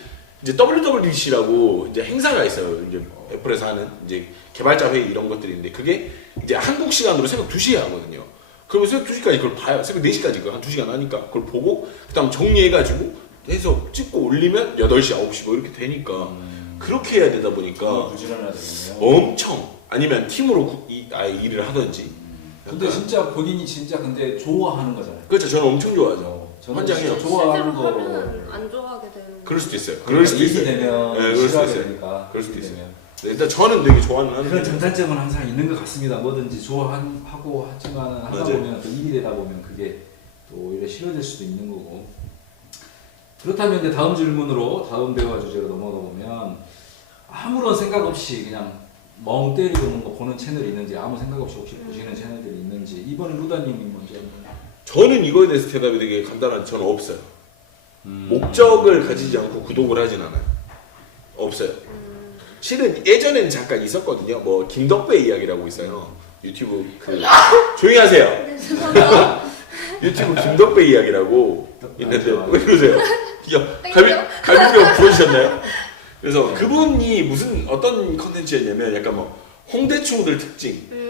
이제 WWDC라고 이제 행사가 있어요. 이제 애플에서 하는 이제 개발자 회의 이런 것들인데 그게 이제 한국 시간으로 새벽 2시에 하거든요. 그러면 새벽 2시까지 그걸 봐요. 새벽 4시까지 한 2시간 하니까 그걸 보고 그다음 정리해가지고 해서 찍고 올리면 8시, 9시 뭐 이렇게 되니까 그렇게 해야 되다 보니까 부지런해야 되겠네요. 엄청 아니면 팀으로 아예 일을 하든지. 근데 진짜 본인이 진짜 근데 좋아하는 거잖아요. 그렇죠. 저는 엄청 좋아하죠. 저는 환장해요. 진짜 좋아하는 실제로 거. 하면 안 좋아하게 되는. 그럴 수도 있어요. 그러니까 그럴 수도 일이 있어요. 되면 네, 그럴 수도 싫어하게 있어요. 되니까. 그럴 수도 일이 있어요. 되면. 네, 일단 저는 되게 좋아하는 그런 하는데 장단점은 항상 있는 것 같습니다. 뭐든지 좋아하고 하지만 하다 맞아요. 보면 또 일이 되다 보면 그게 또 오히려 싫어질 수도 있는 거고. 그렇다면 이제 다음 질문으로 다음 대화 주제로 넘어가 보면 아무런 생각 없이 그냥 멍 때리고 뭔가 보는 채널이 있는지 아무 생각 없이 혹시 보시는 채널들이 있는지 이번에 루다님이 먼저 저는 이거에 대해서 대답이 되게 간단한데 저는 없어요. 목적을 가지지 않고 구독을 하진 않아요. 없어요. 실은 예전에는 잠깐 있었거든요. 뭐 김덕배 이야기라고 있어요. 유튜브 그 조용히 하세요. 네, 죄송합니다. 유튜브 김덕배 이야기라고 있는데 왜 그러세요? 야, 땡겨. 갈비뼈 부러지셨나요? 그래서 그분이 무슨 어떤 컨텐츠였냐면 약간 뭐 홍대충들 특징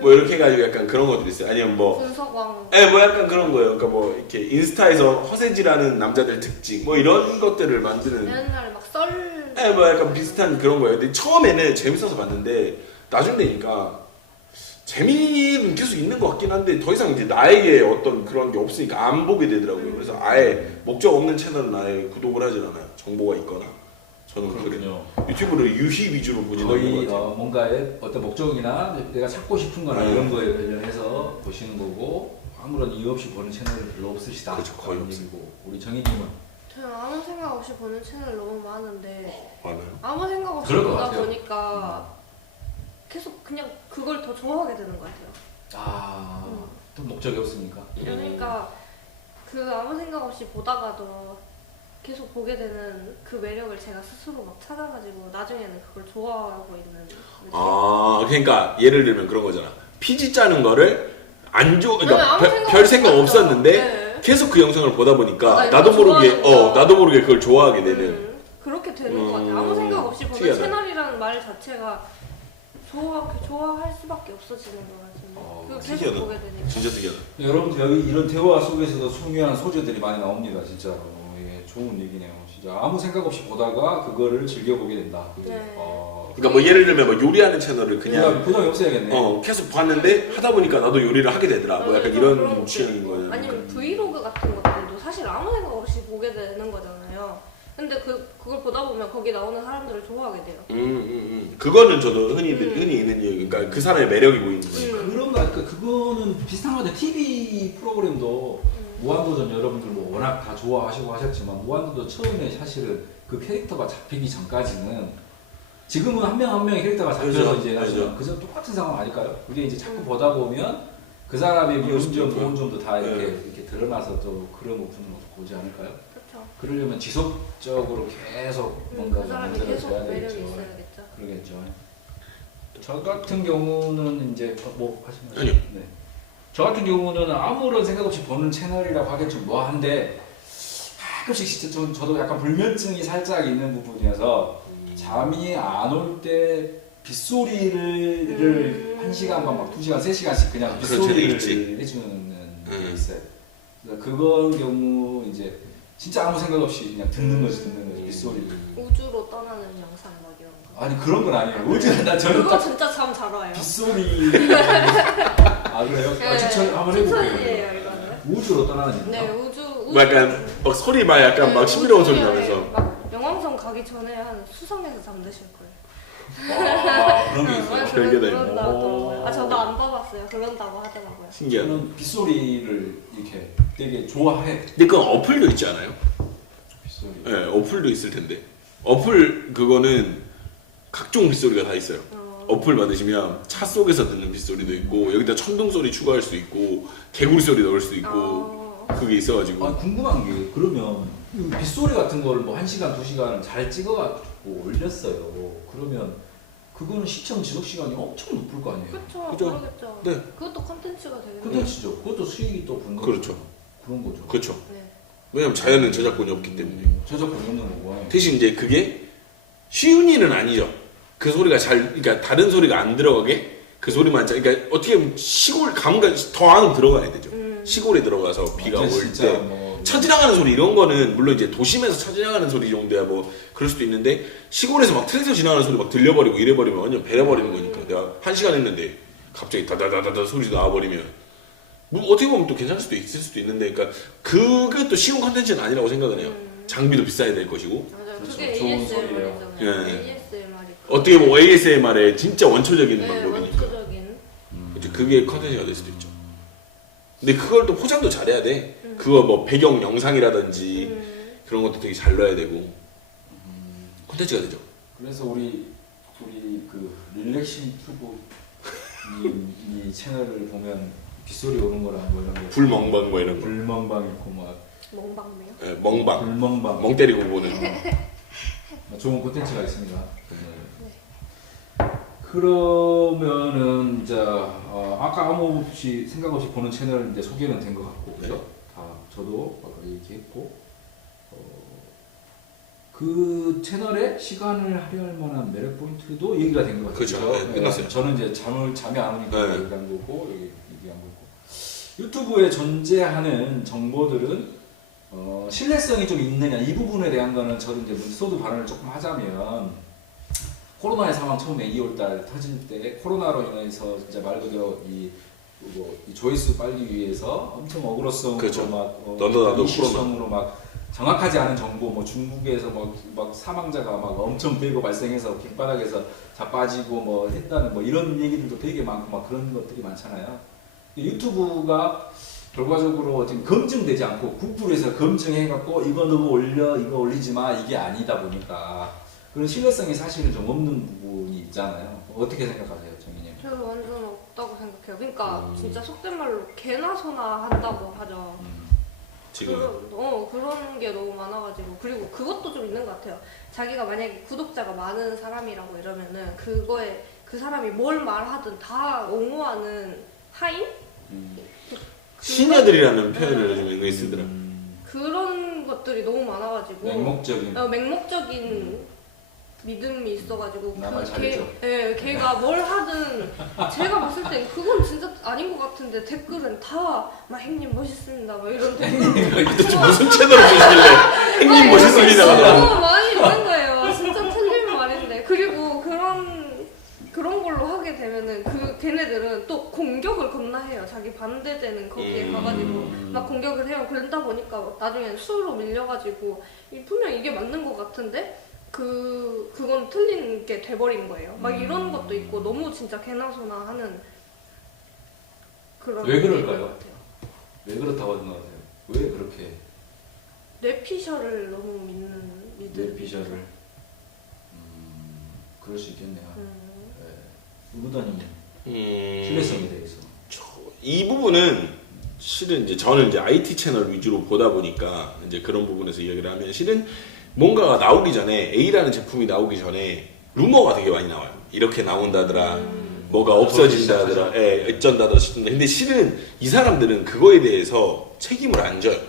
뭐 이렇게 해가지고 약간 그런 것들이 있어요. 아니면 뭐 분석왕. 뭐 약간 그런 거예요. 그러니까 뭐 이렇게 인스타에서 허세질하는 남자들 특징 뭐 이런 것들을 만드는 옛날에 막 썰. 뭐 약간 비슷한 그런 거예요. 근데 처음에는 재밌어서 봤는데 나중 되니까 재미는 계속 있는 것 같긴 한데 더 이상 이제 나에게 어떤 그런 게 없으니까 안 보게 되더라고요. 그래서 아예 목적 없는 채널은 아예 구독을 하진 않아요. 정보가 있거나 저는 그래요. 유튜브를 유희 위주로 보지는 않는 거의 것 같아요. 뭔가의 어떤 목적이나 내가 찾고 싶은 거나 이런 거에 관련해서 보시는 거고 아무런 이유 없이 보는 채널은 별로 없으시다. 그렇죠. 거의 얘기고 우리 정희님은 저는 아무 생각 없이 보는 채널 너무 많은데 많아요. 아무 생각 없이 그럴 것 보다 같아요. 보니까 계속 그냥 그걸 더 좋아하게 되는 것 같아요. 또 목적이 없으니까. 그러니까 그 아무 생각 없이 보다가도 계속 보게 되는 그 매력을 제가 스스로 막 찾아가지고 나중에는 그걸 좋아하고 있는. 그러니까 예를 들면 그런 거잖아. 피지 짜는 거를 그러니까 네, 별 생각 없었죠. 없었는데 네. 계속 그 영상을 보다 보니까 그러니까 나도 모르게 좋아하니까. 나도 모르게 그걸 좋아하게 되는. 그렇게 되는 것 같아요. 아무 생각 없이 보는 특이하다. 채널이라는 말 자체가 좋아할 수밖에 없어지는 것 같은데. 그거 계속 특이하다. 보게 되니까. 진짜 특이하다. 여러분 여기 이런 대화 속에서도 중요한 소재들이 많이 나옵니다. 진짜로. 예, 좋은 얘기네요. 진짜 아무 생각 없이 보다가 그거를 즐겨보게 된다. 네. 그러니까 뭐 예를 들면 뭐 요리하는 채널을 그냥 부담이 없어야겠네. 계속 봤는데 하다 보니까 나도 요리를 하게 되더라. 뭐 약간 그런 이런 것도 취향인 있고. 거예요. 아니면 브이로그 같은 것들도 사실 아무 생각 없이 보게 되는 거잖아요. 근데 그걸 보다 보면 거기 나오는 사람들을 좋아하게 돼요. 그거는 저도 흔히 있는 얘기. 그러니까 그 사람의 매력이 보이는 거예요. 그런 거 아닐까? 그거는 비슷한 거 같아요. TV 프로그램도 무한도전 여러분들 뭐 워낙 다 좋아하시고 하셨지만 무한도전 처음에 사실은 그 캐릭터가 잡히기 전까지는 지금은 한 명 한 명의 캐릭터가 잡혀서 그렇죠. 이제 그렇죠. 나중에 그저 똑같은 상황 아닐까요? 우리 이제 자꾸 보다 보면 그 사람의 미운 점, 좋은 점도 다 이렇게 드러나서 또 그런 부분을 보지 않을까요? 그렇죠. 그러려면 지속적으로 계속 뭔가 그 사람이 문제를 계속 줘야 매력이 되겠죠. 있어야겠죠. 그러겠죠. 저 같은 경우는 이제 뭐 하시면 아니요. 네. 저 같은 경우는 아무런 생각 없이 보는 채널이라고 하긴 좀 뭐한데 가끔씩 진짜 저도 약간 불면증이 살짝 있는 부분이어서 잠이 안 올 때 빗소리를 1시간 막 2시간 3시간씩 그냥 빗소리를 해주는 게 있어요. 그래서 그건 경우 이제 진짜 아무 생각 없이 그냥 듣는 거지 빗소리를. 우주로 떠나는 영상 막 이런 거. 아니 그런 건 아니에요. 우주는 나 저는 그거 딱 진짜 잠 잘 와요. 빗소리. 아 그래요? 네, 추천 한번 추천이에요 해볼게요. 이거는. 우주로 떠나는 영상. 네 우주. 뭐 약간 막 소리 막 약간 막 신비로운 소리 나면서. 막 영왕성 가기 전에 한 수성에서 잠드실 거예요. 아 그런 게 있어요. 별개다, 이거. 그런다고. 아 저도 안 봐봤어요. 그런다고 하더라고요. 신기하다. 저는 빗소리를 이렇게 되게 좋아해. 근데 그건 어플도 있지 않아요? 빗소리. 네, 어플도 있을 텐데. 어플 그거는 각종 빗소리가 다 있어요. 어플 받으시면 차 속에서 듣는 빗소리도 있고 여기다 천둥 소리 추가할 수 있고 개구리 소리 넣을 수 있고 그게 있어가지고. 아 궁금한 게 그러면 이 빗소리 같은 거를 뭐 1시간, 2시간 잘 찍어가지고 올렸어요. 그러면 그거는 시청 지속 시간이 엄청 높을 거 아니에요? 그렇죠. 그죠? 그러겠죠. 네. 그것도 컨텐츠가 되겠네요. 컨텐츠죠. 그것도 수익이 또 붙는 그렇죠. 거죠. 그런 거죠. 그렇죠. 네. 왜냐면 자연은 저작권이 없기 때문에. 저작권이 없는 거고. 대신 이제 그게 쉬운 일은 아니죠. 그 소리가 그러니까 다른 소리가 안 들어가게 그 소리만 그러니까 어떻게 보면 시골 가면 더 안으로 들어가야 되죠. 시골에 들어가서 비가 올 때 뭐 차지나가는 소리 이런 거는 물론 이제 도심에서 차지나가는 소리 정도야 뭐 그럴 수도 있는데 시골에서 막 트랙터 지나가는 소리 막 들려버리고 이래버리면 완전 배려버리는 거니까 내가 1시간 했는데 갑자기 다다다다다 소리 나와버리면 뭐 어떻게 보면 또 괜찮을 수도 있을 수도 있는데 그러니까 그게 또 쉬운 컨텐츠는 아니라고 생각을 해요. 장비도 비싸야 될 것이고 맞아요. 그렇죠. 그게 좋은 소리예요. ASMR이잖아요. 예. ASMR이. 어떻게 보면 ASMR의 진짜 원초적인 네, 방법이니까 원초적인. 이제 그게 컨텐츠가 될 수도 있죠. 근데 그걸 또 포장도 잘해야 돼. 그거 뭐 배경 영상이라든지 그런 것도 되게 잘 넣어야 되고 콘텐츠가 되죠. 그래서 우리 그 릴렉싱 튜브 이 채널을 보면 빗소리 오는 거랑 뭐 이런 거 불멍방 뭐 이런 거. 불멍방 있고 막 멍방네요. 네, 멍방. 불멍방 멍 때리고 보는. 좋은 콘텐츠가 있습니다. 그러면은 이제 아까 아무 없이 생각 없이 보는 채널 이제 소개는 된 것 같고 그죠? 다 저도 아까 얘기했고 그 채널에 시간을 할애할 만한 매력 포인트도 얘기가 된 것 같아요. 그렇죠. 네, 끝났어요. 저는 이제 잠이 안 오니까 네. 얘기한 거고 여기 얘기한 거고 유튜브에 존재하는 정보들은 신뢰성이 좀 있느냐 이 부분에 대한 거는 저는 이제 소드 발언을 조금 하자면. 코로나의 상황 처음에 2월달 터질 때 코로나로 인해서 진짜 말 그대로 이 조회수 빨리 위해서 엄청 어그로성으로 그렇죠. 막 너도 나도 이슈성으로 막 정확하지 않은 정보 뭐 중국에서 막 사망자가 막 엄청 되고 발생해서 길바닥에서 자빠지고 뭐 했다는 뭐 이런 얘기들도 되게 많고 막 그런 것들이 많잖아요. 유튜브가 결과적으로 지금 검증되지 않고 구글에서 검증해갖고 이거 너무 올려 이거 올리지 마 이게 아니다 보니까. 그런 신뢰성이 사실은 좀 없는 부분이 있잖아요. 어떻게 생각하세요, 정인님? 저도 완전 없다고 생각해요. 그러니까 진짜 속된 말로 개나 소나 한다고 하죠. 지금 그런 게 너무 많아가지고 그리고 그것도 좀 있는 것 같아요. 자기가 만약에 구독자가 많은 사람이라고 이러면은 그거에 그 사람이 뭘 말하든 다 옹호하는 하인? 신녀들이라는 표현을 요즘 은근히 쓰더라. 그런 것들이 너무 많아가지고 맹목적인 믿음이 있어가지고 나만 잘했죠. 걔가 뭘 하든 제가 봤을 땐 그건 진짜 아닌 것 같은데 댓글은 다 막 행님 멋있습니다 막 이런 댓글 도대체 무슨 채널을 보시길래 행님 멋있습니다. 너무 많이 있는 거예요. 진짜 틀린 말인데 그리고 그런 하게 되면은 걔네들은 또 공격을 겁나 해요. 자기 반대되는 거기에 가가지고 막 공격을 해요. 그러다 보니까 나중엔 수로 밀려가지고 분명 이게 맞는 것 같은데 그건 틀린 게 돼버린 거예요. 막 이런 것도 있고 너무 진짜 개나 소나 하는 그런. 왜 그럴까요? 것 같아요. 왜 그렇다고 생각하세요? 왜 그렇게 뇌피셜을 너무 믿는 뇌피셜을 그럴 수 있겠네요. 무단님 신뢰성에 대해서 이 부분은 실은 이제 저는 이제 IT 채널 위주로 보다 보니까 이제 그런 부분에서 이야기를 하면 실은 뭔가가 나오기 전에 A라는 제품이 나오기 전에 루머가 되게 많이 나와요. 이렇게 나온다더라. 뭐가 없어진다더라. 예, 어쩐다더라 싶은데 근데 실은 이 사람들은 그거에 대해서 책임을 안 져요.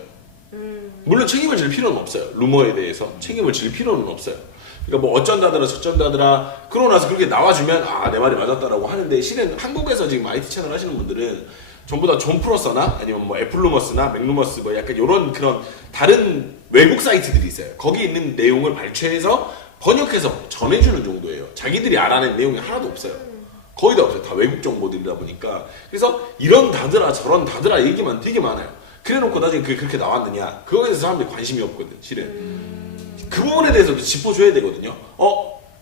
물론 책임을 질 필요는 없어요. 루머에 대해서 책임을 질 필요는 없어요. 그러니까 뭐 어쩐다더라 저쩐다더라 그러고 나서 그렇게 나와주면 아 내 말이 맞았다라고 하는데 실은 한국에서 지금 IT 채널 하시는 분들은 전부 다 존 플러서나 아니면 뭐 애플루머스나 맥루머스 뭐 약간 이런 그런 다른 외국 사이트들이 있어요. 거기 있는 내용을 발췌해서 번역해서 전해주는 정도예요. 자기들이 알아낸 내용이 하나도 없어요. 거의 다 없어요. 다 외국 정보들이다 보니까. 그래서 이런 다더라 저런 다더라 얘기만 되게 많아요. 그래놓고 나중에 그게 그렇게 나왔느냐 그거에 대해서 사람들이 관심이 없거든 실은. 그 부분에 대해서도 짚어줘야 되거든요.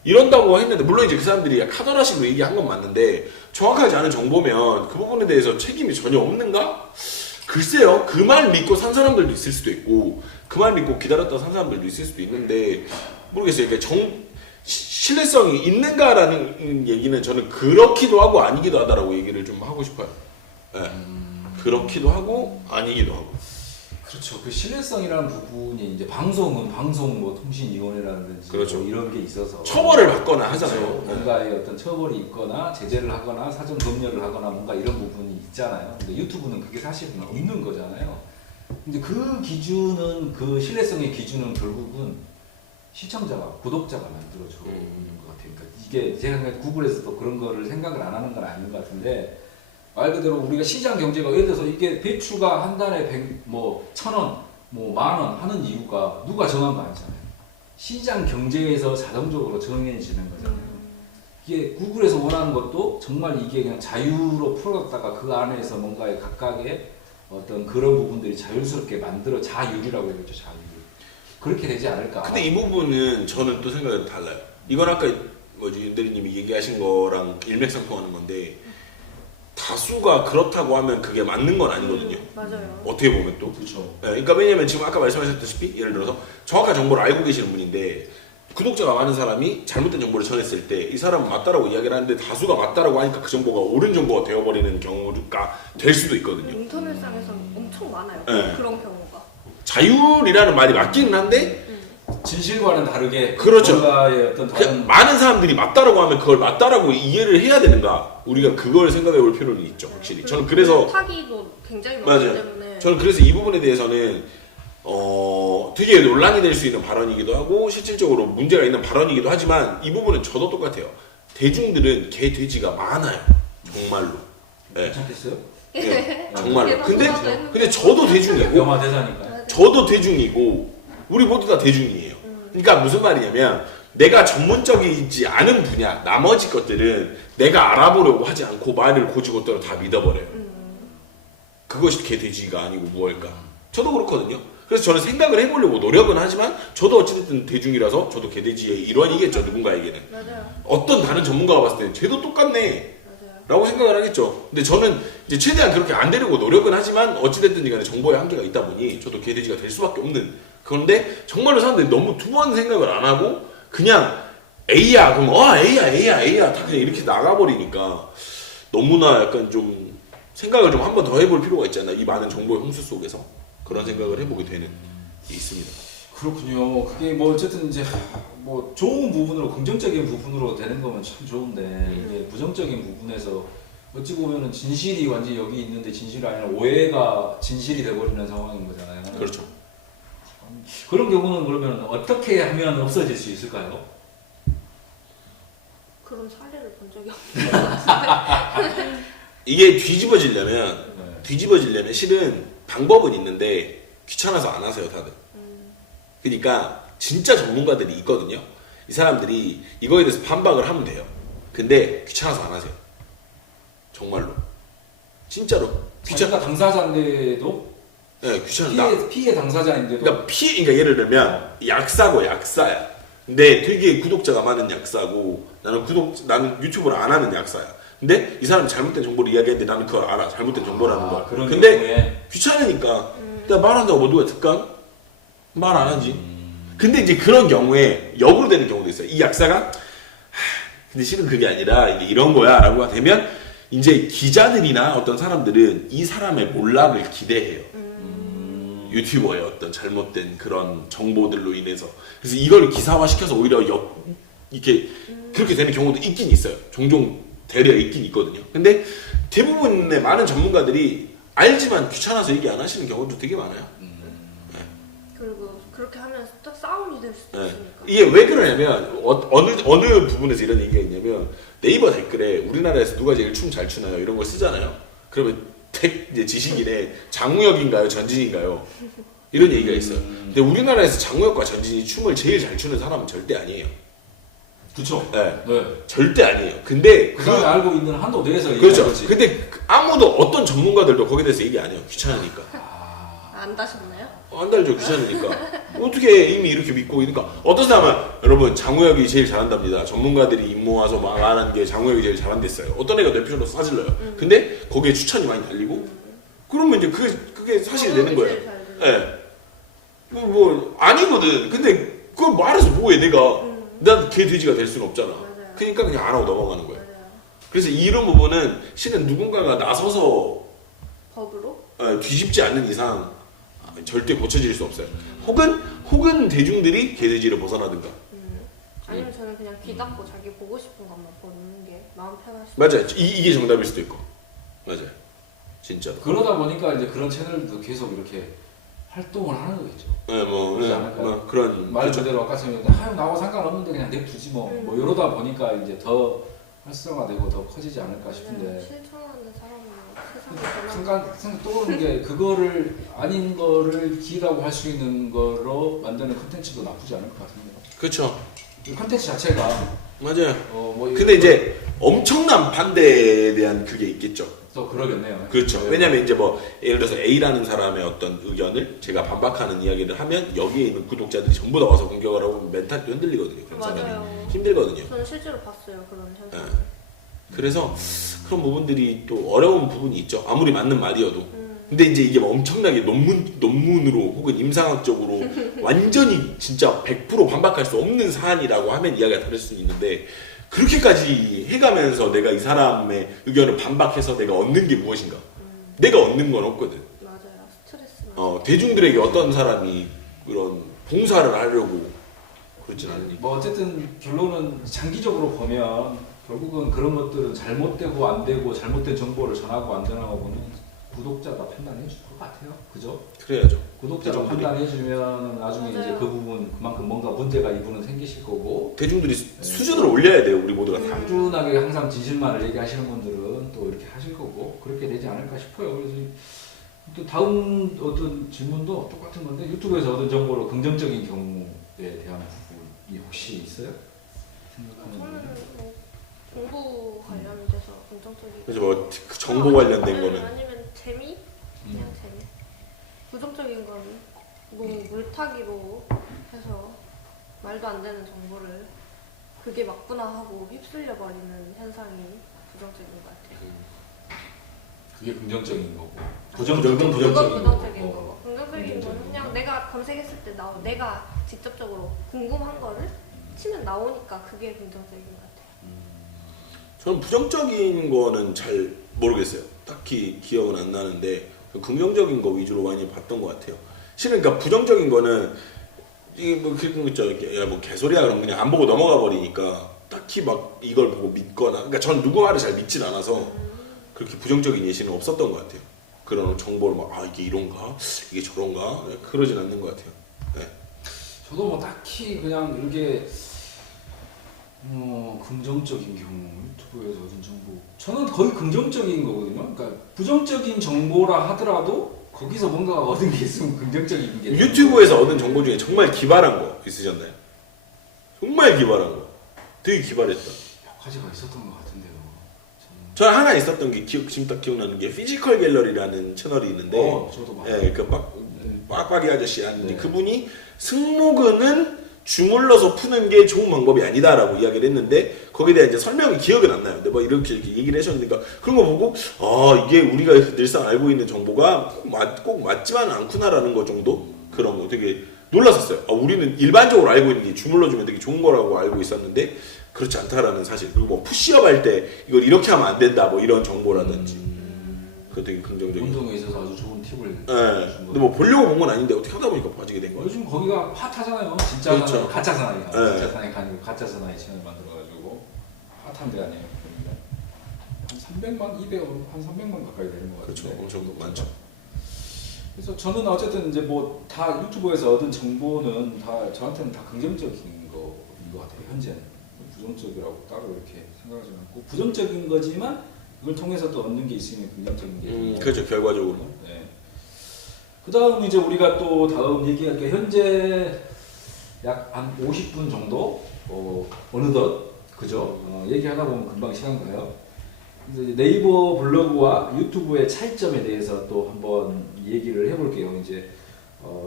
이런다고 했는데 물론 이제 그 사람들이 카더라식으로 얘기한 건 맞는데 정확하지 않은 정보면 그 부분에 대해서 책임이 전혀 없는가? 글쎄요. 그 말 믿고 산 사람들도 있을 수도 있고 그 말 믿고 기다렸다 산 사람들도 있을 수도 있는데 모르겠어요. 그러니까 신뢰성이 있는가라는 얘기는 저는 그렇기도 하고 아니기도 하다라고 얘기를 좀 하고 싶어요. 네. 그렇기도 하고 아니기도 하고. 그렇죠. 그 신뢰성이라는 부분이 이제 방송은 방송 뭐 통신위원회라든지 그렇죠. 뭐 이런 게 있어서 처벌을 받거나 하잖아요. 그렇죠. 뭔가의 어떤 처벌이 있거나 제재를 하거나 사전 검열을 하거나 뭔가 이런 부분이 있잖아요. 근데 유튜브는 그게 사실은 없는 거잖아요. 근데 그 기준은 그 신뢰성의 기준은 결국은 시청자가 구독자가 만들어줘 있는 것 같아요. 그러니까 이게 제가 생각해 구글에서도 그런 거를 생각을 안 하는 건 아닌 것 같은데. 말 그대로 우리가 시장 경제가 예를 들어서 이게 배추가 한 달에 1,000원, 뭐 10,000원 하는 이유가 누가 정한 거 아니잖아요. 시장 경제에서 자동적으로 정해지는 거잖아요. 이게 구글에서 원하는 것도 정말 이게 그냥 자유로 풀어갔다가 그 안에서 뭔가의 각각의 어떤 그런 부분들이 자율스럽게 만들어 자율이라고 해야겠죠. 자율. 그렇게 되지 않을까. 근데 이 부분은 저는 또 생각이 달라요. 이건 아까 윤대리님이 얘기하신 거랑 일맥상통하는 건데 다수가 그렇다고 하면 그게 맞는 건 아니거든요. 맞아요. 어떻게 보면 또. 그렇죠. 네, 그러니까 왜냐면 지금 아까 말씀하셨다시피 예를 들어서 정확한 정보를 알고 계시는 분인데 구독자가 많은 사람이 잘못된 정보를 전했을 때 이 사람은 맞다라고 이야기를 하는데 다수가 맞다라고 하니까 그 정보가 옳은 정보가 되어버리는 경우가 될 수도 있거든요. 인터넷상에서 엄청 많아요. 네. 그런 경우가. 자율이라는 말이 맞기는 한데 진실과는 다르게 그렇죠. 뭔가의 어떤 다른 많은 사람들이 맞다라고 하면 그걸 맞다라고 이해를 해야 되는가? 우리가 그걸 생각해 볼 필요는 있죠, 확실히. 저는 그래서 타기도 굉장히 많기 맞아요. 때문에 저는 그래서 이 부분에 대해서는 되게 논란이 될 수 있는 발언이기도 하고 실질적으로 문제가 있는 발언이기도 하지만 이 부분은 저도 똑같아요. 대중들은 개 돼지가 많아요, 정말로. 네. 괜찮겠어요? 네, 정말로. 근데 했는데. 저도 대중이고, 영화 대사니까. 저도 대중이고, 우리 모두 다 대중이에요. 그러니까 무슨 말이냐면 내가 전문적이지 않은 분야, 나머지 것들은 내가 알아보려고 하지 않고 말을 고지고대로 다 믿어버려요. 그것이 개돼지가 아니고 무엇일까? 저도 그렇거든요. 그래서 저는 생각을 해보려고 노력은 하지만 저도 어찌됐든 대중이라서 저도 개돼지의 일원이겠죠, 누군가에게는. 맞아요. 어떤 다른 전문가가 봤을 때는 쟤도 똑같네 라고 생각을 하겠죠. 근데 저는 이제 최대한 그렇게 안 되려고 노력은 하지만 어찌됐든 간에 정보의 한계가 있다 보니 저도 개돼지가 될 수밖에 없는. 그런데 정말로 사람들이 너무 투명한 생각을 안 하고 그냥 A야 그럼 A야 다 그냥 이렇게 나가버리니까 너무나 약간 좀 생각을 좀 한 번 더 해볼 필요가 있잖아. 이 많은 정보의 홍수 속에서 그런 생각을 해보게 되는 게 있습니다. 그렇군요. 그게 뭐 어쨌든 이제 뭐 좋은 부분으로 긍정적인 부분으로 되는 거면 참 좋은데 이게 부정적인 부분에서 어찌 보면은 진실이 완전히 여기 있는데 진실이 아니라 오해가 진실이 돼버리는 상황인 거잖아요. 그렇죠. 그런 경우는 그러면 어떻게 하면 없어질 수 있을까요? 그런 사례를 본 적이 없는 것 같은데. 이게 뒤집어지려면 실은 방법은 있는데 귀찮아서 안 하세요 다들. 그러니까 진짜 전문가들이 있거든요. 이 사람들이 이거에 대해서 반박을 하면 돼요. 근데 귀찮아서 안 하세요. 정말로. 진짜로. 자기가 당사자인데도 네, 귀찮아. 피해 당사자인데도 그러니까 예를 들면 약사고 약사야. 근데 되게 구독자가 많은 약사고 나는 유튜브를 안 하는 약사야. 근데 이 사람이 잘못된 정보를 이야기했는데 나는 그걸 알아. 잘못된 정보라는 걸. 그런 근데 경우에 귀찮으니까 내가 말한다고 뭐 누가 듣까? 말 안 하지. 근데 이제 그런 경우에 역으로 되는 경우도 있어요. 이 약사가 근데 실은 그게 아니라 이런 거야 라고 되면 이제 기자들이나 어떤 사람들은 이 사람의 몰락을 기대해요. 유튜버의 어떤 잘못된 그런 정보들로 인해서. 그래서 이걸 기사화 시켜서 오히려 이렇게 그렇게 되는 경우도 있긴 있어요. 종종 대려 있긴 있거든요. 근데 대부분의 많은 전문가들이 알지만 귀찮아서 얘기 안 하시는 경우도 되게 많아요. 그리고 그렇게 하면 딱 싸움이 될 수도 네. 있으니까. 이게 왜 그러냐면 어느 부분에서 이런 얘기가 있냐면 네이버 댓글에 우리나라에서 누가 제일 춤 잘 추나요? 이런 걸 쓰잖아요. 그러면 이제 지식인에 장우혁인가요? 전진인가요? 이런 얘기가 있어요. 근데 우리나라에서 장우혁과 전진이 춤을 제일 잘 추는 사람은 절대 아니에요. 그쵸. 네. 네. 절대 아니에요. 근데 그 사람이 알고 있는 한도 내에서 그렇죠. 얘기하는 거지. 근데 아무도 어떤 전문가들도 거기에 대해서 얘기 안 해요. 귀찮으니까. 안 다셨나요? 안 달죠. 귀찮으니까. 어떻게 이미 이렇게 믿고 그러니까 어떤 사람은 여러분 장우혁이 제일 잘한답니다. 전문가들이 입 모아서 말하는 게 장우혁이 제일 잘한댔어요. 어떤 애가 뇌표로 싸질러요. 근데 거기에 추천이 많이 달리고 그러면 이제 그게 사실이 되는 거예요. 예. 네. 뭐 아니거든. 근데 그걸 말해서 뭐해 내가. 난 개 돼지가 될 수는 없잖아. 맞아요. 그러니까 그냥 안 하고 넘어가는 거예요. 맞아요. 그래서 이런 부분은 실은 누군가가 나서서 법으로? 뒤집지 않는 이상 절대 고쳐질 수 없어요. 혹은 대중들이 개돼지를 벗어나든가. 아니면 저는 그냥 귀 닫고 자기 보고 싶은 것만 보는 게 마음 편할 수 맞아요. 이게 정답일 수도 있고. 맞아요. 진짜로. 그러다 보니까 이제 그런 채널도 계속 이렇게 활동을 하는 거겠죠. 네, 그러지 않을까요? 뭐 그런 말 그렇죠. 그대로 아까 전에 하여 나와 상관없는데 그냥 냅두지 뭐 이러다 보니까 이제 더 활성화되고 더 커지지 않을까 싶은데 실천하는 사람은 세상이 순간 떠오르는 게 그거를 아닌 거를 기라고 할 수 있는 거로 만드는 컨텐츠도 나쁘지 않을 것 같은데. 그렇죠. 이 컨텐츠 자체가 맞아요. 뭐 근데 이제 엄청난 반대에 대한 그게 있겠죠. 또 그러겠네요. 그렇죠. 네. 왜냐면 이제 뭐 예를 들어서 A라는 사람의 어떤 의견을 제가 반박하는 이야기를 하면 여기에 있는 구독자들이 전부 다 와서 공격을 하고 멘탈이 흔들리거든요. 그런 맞아요. 사람이 힘들거든요. 저는 실제로 봤어요 그런 현상. 네. 그래서 그런 부분들이 또 어려운 부분이 있죠. 아무리 맞는 말이어도. 근데 이제 이게 뭐 엄청나게 논문으로 혹은 임상학적으로 완전히 진짜 100% 반박할 수 없는 사안이라고 하면 이야기가 다를 수는 있는데 그렇게까지 해가면서 내가 이 사람의 의견을 반박해서 내가 얻는 게 무엇인가? 내가 얻는 건 없거든. 맞아요. 스트레스. 대중들에게 어떤 사람이 그런 봉사를 하려고 그렇진 않으니까. 뭐 어쨌든 결론은 장기적으로 보면 결국은 그런 것들은 잘못되고 안 되고 잘못된 정보를 전하고 안 전하고는 구독자가 판단해 줄 것 같아요. 그죠? 그래야죠. 구독자가 대중들이. 판단해 주면 나중에 맞아요. 이제 그 부분 그만큼 뭔가 문제가 이분은 생기실 거고 대중들이 수준을 올려야 돼요. 우리 모두가 다. 꾸준하게 항상 진실만을 얘기하시는 분들은 또 이렇게 하실 거고 그렇게 되지 않을까 싶어요. 그래서 또 다음 어떤 질문도 똑같은 건데 유튜브에서 얻은 정보로 긍정적인 경우에 대한 부분이 혹시 있어요? 생각하는 저는 부분이? 뭐 공부 관련돼서 긍정적인. 그래서 뭐 정보 관련된 거는 아니면 재미? 그냥 재미. 부정적인 건 너무 물타기로 해서 말도 안 되는 정보를 그게 맞구나 하고 휩쓸려 버리는 현상이 부정적인 것 같아요. 그게 긍정적인 거고 부정적인 건 그건 부정적인 부정적인 거고. 거고 긍정적인 건 그냥 내가 검색했을 때 내가 직접적으로 궁금한 거를 치면 나오니까 그게 긍정적인 것 같아요. 저는 부정적인 거는 잘 모르겠어요. 딱히 기억은 안 나는데 긍정적인 거 위주로 많이 봤던 것 같아요. 실은 그러니까 부정적인 거는 이게 뭐 그런 거 있죠. 야 뭐 개소리야 그러면 그냥 안 보고 넘어가 버리니까 딱히 막 이걸 보고 믿거나 그러니까 저는 누구 말을 잘 믿진 않아서 그렇게 부정적인 예시는 없었던 것 같아요. 그런 정보를 막 이게 이런가 이게 저런가 그러진 않는 것 같아요. 네. 저도 뭐 딱히 그냥 이렇게 긍정적인 경우 유튜브에서 얻은 정보 저는 거의 긍정적인 거거든요. 그러니까 부정적인 정보라 하더라도 거기서 뭔가가 얻은 게 있으면 긍정적인 게 유튜브에서 얻은 정보 중에 정말 기발한 거 있으셨나요? 정말 기발한 거. 되게 기발했다. 몇 가지가 있었던 것 같은데요. 저는 저 하나 있었던 게 지금 딱 기억나는 게 피지컬 갤러리라는 채널이 있는데, 저도 막. 예, 그 빡빡이 아저씨 하는데 네. 그분이 승모근은 주물러서 푸는 게 좋은 방법이 아니다라고 이야기를 했는데 거기에 대한 이제 설명이 기억은 안 나요. 근데 뭐 이렇게 얘기를 하셨으니까 그런 거 보고 이게 우리가 늘상 알고 있는 정보가 꼭 맞지만은 않구나라는 거 정도 그런 거 되게 놀랐었어요. 우리는 일반적으로 알고 있는 게 주물러주면 되게 좋은 거라고 알고 있었는데 그렇지 않다라는 사실. 그리고 뭐 푸시업 할 때 이걸 이렇게 하면 안 된다 뭐 이런 정보라든지 그거 되게 긍정적인. 운동에 있어서 아주 좋은 팁을. 네. 근데 뭐 보려고 본 건 아닌데 어떻게 하다 보니까 빠지게 된 거예요. 요즘 거기가 핫하잖아요. 진짜 그렇죠. 사나이, 가짜 사나이가. 네. 진짜 사나이 아니고 가짜 사나이 채널 만들어가지고 핫한 데 아니에요. 한 300만, 200, 한 300만 가까이 되는 것 같아요. 그렇죠. 엄청 많죠. 그래서 저는 어쨌든 이제 뭐 다 유튜브에서 얻은 정보는 다 저한테는 다 긍정적인 거인 것 같아요. 현재는 부정적이라고 따로 이렇게 생각하지 않고 부정적인 거지만 이걸 통해서 또 얻는 게 있으면 긍정적인 게. 그렇죠. 결과적으로. 네. 그 다음 이제 우리가 또 다음 얘기할 게 현재 약 한 50분 정도 어느덧 그죠? 얘기하다 보면 금방 시간 가요. 그래서 이제 네이버 블로그와 유튜브의 차이점에 대해서 또 한번 얘기를 해볼게요. 이제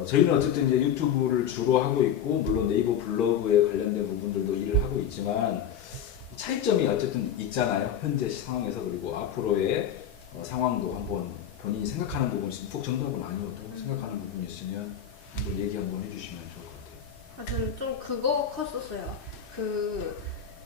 저희는 어쨌든 이제 유튜브를 주로 하고 있고 물론 네이버 블로그에 관련된 부분들도 일을 하고 있지만 차이점이 어쨌든 있잖아요. 현재 상황에서. 그리고 앞으로의 상황도 한번 본인이 생각하는 부분, 꼭 정답은 아니어도 생각하는 부분이 있으면 한번 얘기 한번 해주시면 좋을 것 같아요. 저는 좀 그거 컸었어요. 그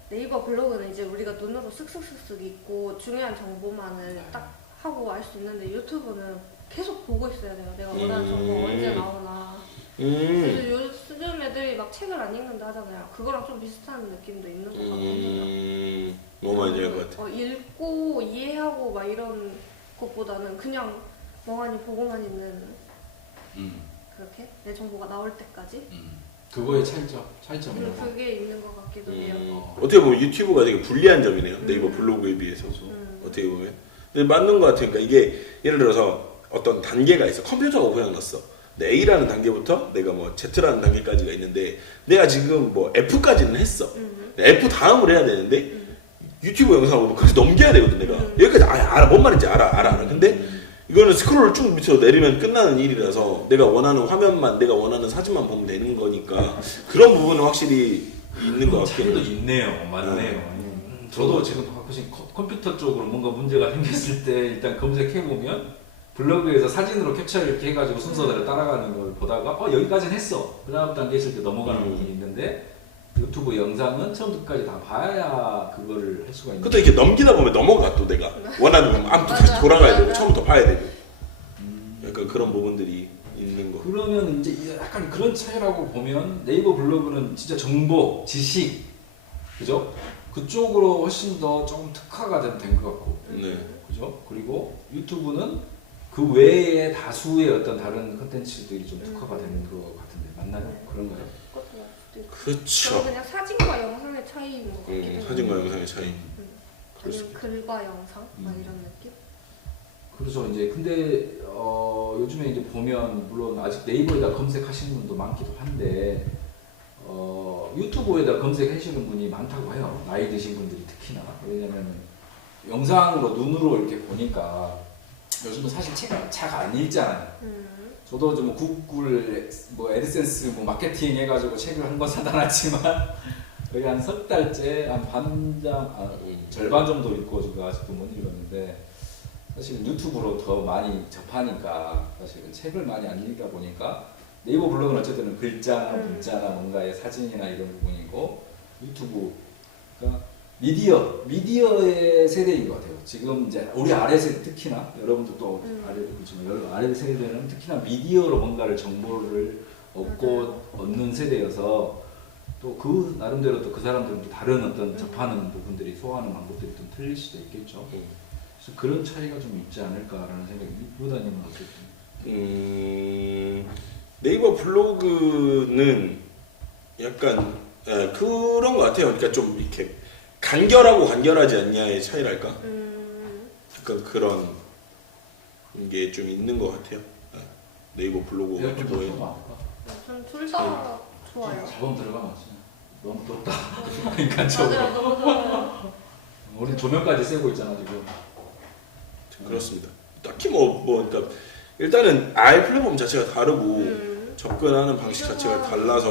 네이버 블로그는 이제 우리가 눈으로 쓱쓱쓱쓱 읽고 중요한 정보만을 딱 하고 알 수 있는데 유튜브는 계속 보고 있어야 돼요. 내가 원하는 정보가 언제 나오나. 그래서 요즘 애들이 막 책을 안 읽는다 하잖아요. 그거랑 좀 비슷한 느낌도 있는 것 같거든요. 너무 많이 할 것 같아. 읽고 이해하고 막 이런 것보다는 그냥 멍하니 보고만 있는 그렇게 내 정보가 나올 때까지 그거의 차이점이라고. 그게 있는 것 같기도 해요. 어떻게 보면 유튜브가 되게 불리한 점이네요. 네이버 블로그에 비해서. 어떻게 보면. 근데 맞는 것 같아요. 그러니까 이게 예를 들어서 어떤 단계가 있어. 컴퓨터가 고장났어. A라는 단계부터 내가 뭐 Z라는 단계까지가 있는데 내가 지금 뭐 F까지는 했어. F 다음을 해야 되는데 유튜브 영상을 보면 그렇게 넘겨야 되거든 내가. 여기까지 알아. 뭔 말인지 알아. 근데 이거는 스크롤을 쭉 밑으로 내리면 끝나는 일이라서 내가 원하는 화면만 내가 원하는 사진만 보면 되는 거니까 그런 부분은 확실히 있는 것 같긴 차이도 해요. 있네요. 맞네요. 저도 지금 가끔씩 컴퓨터 쪽으로 뭔가 문제가 생겼을 때 일단 검색해보면 블로그에서 사진으로 캡처 이렇게 해가지고 순서대로 따라가는 걸 보다가 여기까지는 했어. 그 다음 단계 있을 때 넘어가는 부분이 있는데 유튜브 영상은 처음부터까지 다 봐야 그거를 할 수가 있는. 그것도 이렇게 넘기다 보면 넘어가 또 내가 원하는 거 아무튼 다시 돌아가야 되고 처음부터 봐야 되고 약간 그런 부분들이 있는 거. 그러면 이제 약간 그런 차이라고 보면 네이버 블로그는 진짜 정보, 지식, 그죠? 그쪽으로 훨씬 더 좀 특화가 된 것 같고, 네. 그죠? 그리고 유튜브는 그 외에 다수의 어떤 다른 컨텐츠들이 좀 특화가 되는 것 같은데 맞나요? 그런가요? 그것도 맞을 수도 있고. 그쵸. 저는 그냥 사진과 영상의 차이인 것 같기도 해요. 사진과 영상의 차이. 아니면 글과 영상 막 이런 느낌? 그렇죠. 이제 근데 요즘에 이제 보면 물론 아직 네이버에다 검색하시는 분도 많기도 한데 유튜브에다 검색하시는 분이 많다고 해요. 나이 드신 분들이 특히나. 왜냐면 영상으로 눈으로 이렇게 보니까 요즘은 사실 책 잘 안 읽잖아요. 저도 좀 구글 뭐 애드센스 뭐 마케팅 해가지고 책을 한 권 사다 놨지만 거의 한 석 달째 한 절반 정도 읽고 지금 아직도 못 읽었는데 사실은 유튜브로 더 많이 접하니까 사실은 책을 많이 안 읽다 보니까 네이버 블로그는 어쨌든 글자나 문자나 뭔가의 사진이나 이런 부분이고 유튜브가 미디어의 세대인 것 같아요. 지금 이제 우리 아래 세대 특히나 여러분도 또 아래도 그렇지만 아래 세대는 특히나 미디어로 뭔가를 정보를 얻는 세대여서 또 그 나름대로 또 그 사람들은 또 다른 어떤 접하는 부분들이 소화하는 방법들이 좀 틀릴 수도 있겠죠. 그래서 그런 차이가 좀 있지 않을까라는 생각이. 부다님은 어떻게? 네이버 블로그는 약간 그런 것 같아요. 그러니까 좀 이렇게 간결하고 간결하지 않냐의 차이랄까? 약간 그런 게 좀 있는 것 같아요. 네이버 블로그 같은 거에. 저는 둘 다 좋아요. 자본 들어가면 너무 떴다. 그러니까 저 맞아요, 너무 좋아요. 우리 조명까지 세고 있잖아 지금. 그렇습니다. 딱히 그러니까 일단은 아예 플랫폼 자체가 다르고 접근하는 방식 자체가 달라서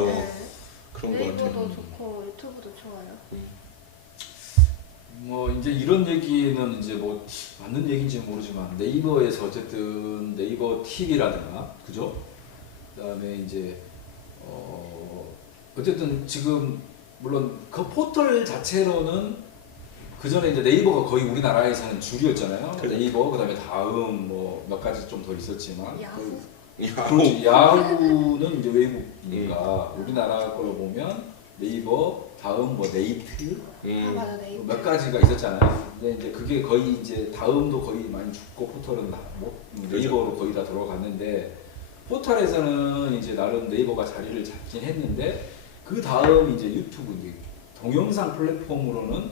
그런 것 같아요. 네이버도 좋고 유튜브도 좋아요. 뭐 이제 이런 얘기는 이제 뭐 맞는 얘기인지는 모르지만 네이버에서 어쨌든 네이버 TV라든가 그죠? 그다음에 이제 어쨌든 지금 물론 그 포털 자체로는 그 전에 이제 네이버가 거의 우리나라에서는 주류였잖아요. 그래. 네이버 그다음에 다음 뭐 몇 가지 좀 더 있었지만 야후. 그렇지. 야후는 이제 외국이니까 우리나라 걸로 보면 네이버 다음 뭐 네이트 아 맞아 네이버. 몇 가지가 있었잖아요. 근데 이제 그게 거의 이제 다음도 거의 많이 죽고 포털은 뭐 네이버로 거의 다 들어갔는데 포털에서는 이제 나름 네이버가 자리를 잡긴 했는데 그 다음 이제 유튜브 이제 동영상 플랫폼으로는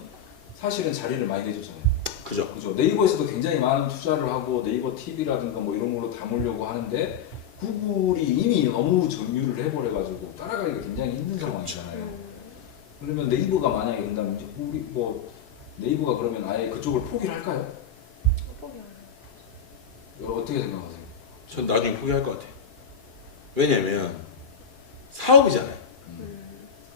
사실은 자리를 많이 내줬잖아요. 그죠. 그죠. 네이버에서도 굉장히 많은 투자를 하고 네이버 TV라든가 뭐 이런 걸로 담으려고 하는데 구글이 이미 너무 점유를 해버려가지고 따라가기가 굉장히 힘든 상황이잖아요. 그러면 네이버가 만약에 된다면 이제 우리 뭐 네이버가 그러면 아예 그쪽을 포기를 할까요? 포기 안 해. 어떻게 생각하세요? 전 나중에 포기할 것 같아요. 왜냐면 사업이잖아요.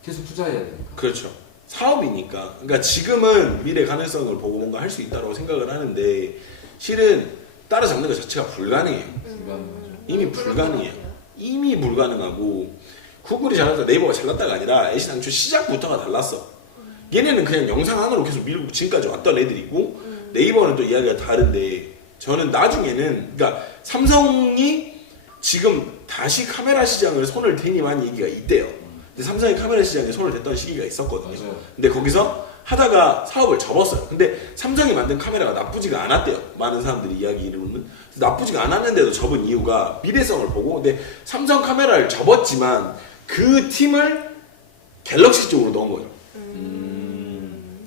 계속 투자해야 되니까. 그렇죠. 사업이니까. 그러니까 지금은 미래 가능성을 보고 뭔가 할 수 있다고 생각을 하는데 실은 따라잡는 것 자체가 불가능해요. 불가능하죠. 이미 불가능해요. 이미 불가능하고 구글이 잘났다 네이버가 잘났다가 아니라 애시당초 시작부터가 달랐어. 얘네는 그냥 영상 안으로 계속 밀고 지금까지 왔던 애들이고 네이버는 또 이야기가 다른데 저는 나중에는 그러니까 삼성이 지금 다시 카메라 시장을 손을 대니 만 얘기가 있대요. 근데 삼성이 카메라 시장에 손을 댔던 시기가 있었거든요. 맞아요. 근데 거기서 하다가 사업을 접었어요. 근데 삼성이 만든 카메라가 나쁘지가 않았대요. 많은 사람들이 이야기로는 나쁘지가 않았는데도 접은 이유가 미래성을 보고 근데 삼성 카메라를 접었지만 그 팀을 갤럭시 쪽으로 넣은 거죠.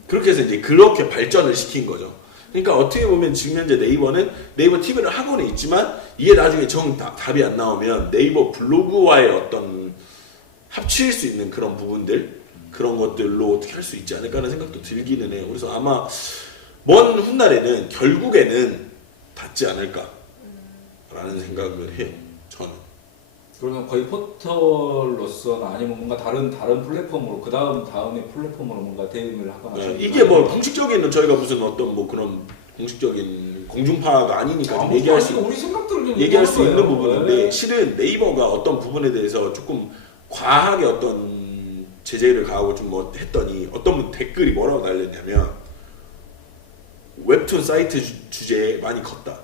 그렇게 해서 이제 그렇게 발전을 시킨 거죠. 그러니까 어떻게 보면 지금 현재 네이버는 네이버 TV를 하고는 있지만 이게 나중에 답이 안 나오면 네이버 블로그와의 어떤 합칠 수 있는 그런 부분들 그런 것들로 어떻게 할 수 있지 않을까 하는 생각도 들기는 해요. 그래서 아마 먼 훗날에는 결국에는 닿지 않을까 라는 생각을 해요. 저는. 그러면 거의 포털로서나 아니면 뭔가 다른 플랫폼으로 그 다음에 플랫폼으로 뭔가 대응을 하거나 네, 이게 뭐 공식적인 저희가 무슨 어떤 뭐 그런 공식적인 공중파가 아니니까 좀 얘기할 수 우리 생각들을 좀 얘기할 수 있는 거예요. 부분인데 네. 실은 네이버가 어떤 부분에 대해서 조금 과하게 어떤 제재를 가하고 좀 뭐 했더니 어떤 분 댓글이 뭐라고 달렸냐면 웹툰 사이트 주제에 많이 컸다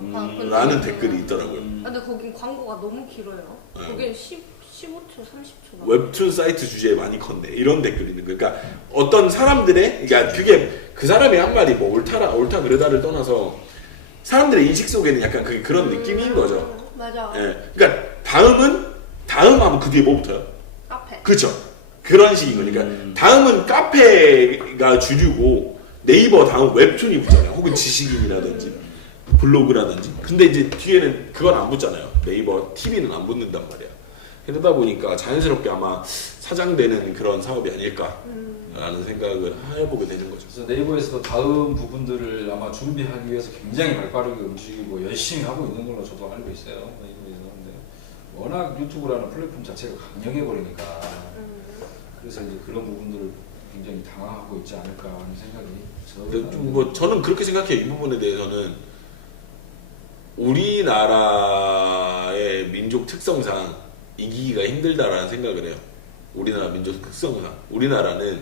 라는 댓글이 있더라고요. 근데 거긴 광고가 너무 길어요. 네. 거긴 15초, 30초. 웹툰 사이트 주제에 많이 컸네 이런 댓글이 있는 거예요. 그러니까 어떤 사람들의 그러니까 그게 그 사람의 한마디 뭐 옳다 그르다를 떠나서 사람들의 인식 속에는 약간 그런 느낌인 거죠. 맞아. 예. 그러니까 다음 하면 그 뒤에 뭐 붙어요? 카페. 그쵸. 그런 식인 거니까 다음은 카페가 주류고 네이버 다음 웹툰이 붙잖아요. 혹은 지식인이라든지 블로그라든지. 근데 이제 뒤에는 그건 안 붙잖아요. 네이버 TV는 안 붙는단 말이야. 그러다 보니까 자연스럽게 아마 사장되는 그런 사업이 아닐까라는 생각을 해보게 되는 거죠. 그래서 네이버에서도 다음 부분들을 아마 준비하기 위해서 굉장히 발빠르게 움직이고 열심히 하고 있는 걸로 저도 알고 있어요. 네이버에서. 근데 워낙 유튜브라는 플랫폼 자체가 강력해 버리니까 그래서 이제 그런 부분들을 굉장히 당황하고 있지 않을까 하는 생각이 뭐 저는 그렇게 생각해요. 이 부분에 대해서는 우리나라의 민족 특성상 이기기가 힘들다라는 생각을 해요. 우리나라 민족 특성상 우리나라는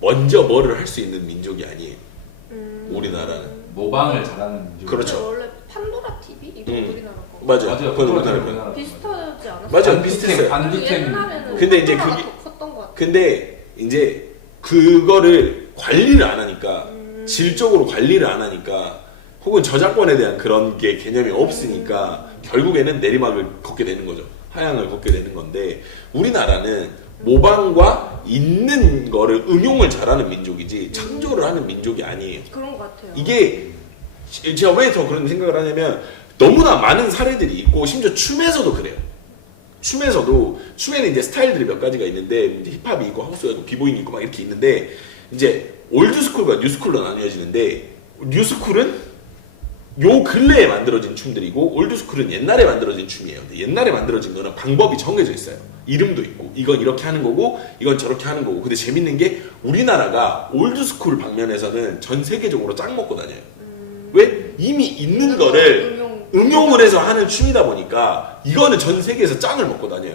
먼저 뭐를 할 수 있는 민족이 아니에요. 우리나라는 모방을 잘하는 민족. 그렇죠. 원래 판도라 TV 이거 우리나라 거. 맞아요. 그건 우리나라. 비슷하지 않았어요? 맞아요. 비슷했어요. 반디템. 옛날에는 근데 이제 판도라가 그게- 더 컸던 것 같아. 근데 이제 그거를 관리를 안 하니까 질적으로 관리를 안 하니까 혹은 저작권에 대한 그런 게 개념이 없으니까 결국에는 내리막을 걷게 되는 거죠. 하향을 걷게 되는 건데 우리나라는 모방과 있는 거를 응용을 잘하는 민족이지 창조를 하는 민족이 아니에요. 그런 것 같아요. 이게 제가 왜 더 그런 생각을 하냐면 너무나 많은 사례들이 있고 심지어 춤에서도 그래요. 춤에는 이제 스타일들이 몇 가지가 있는데 이제 힙합이 있고 하우스가 있고 비보잉이 있고 막 이렇게 있는데 이제 올드스쿨과 뉴스쿨로 나뉘어지는데 뉴스쿨은 요 근래에 만들어진 춤들이고 올드스쿨은 옛날에 만들어진 춤이에요. 근데 옛날에 만들어진 거는 방법이 정해져 있어요. 이름도 있고 이건 이렇게 하는 거고 이건 저렇게 하는 거고. 근데 재밌는 게 우리나라가 올드스쿨 방면에서는 전 세계적으로 짱 먹고 다녀요. 왜? 이미 있는 거를 응용을 해서 하는 춤이다 보니까 이거는 전 세계에서 짱을 먹고 다녀요.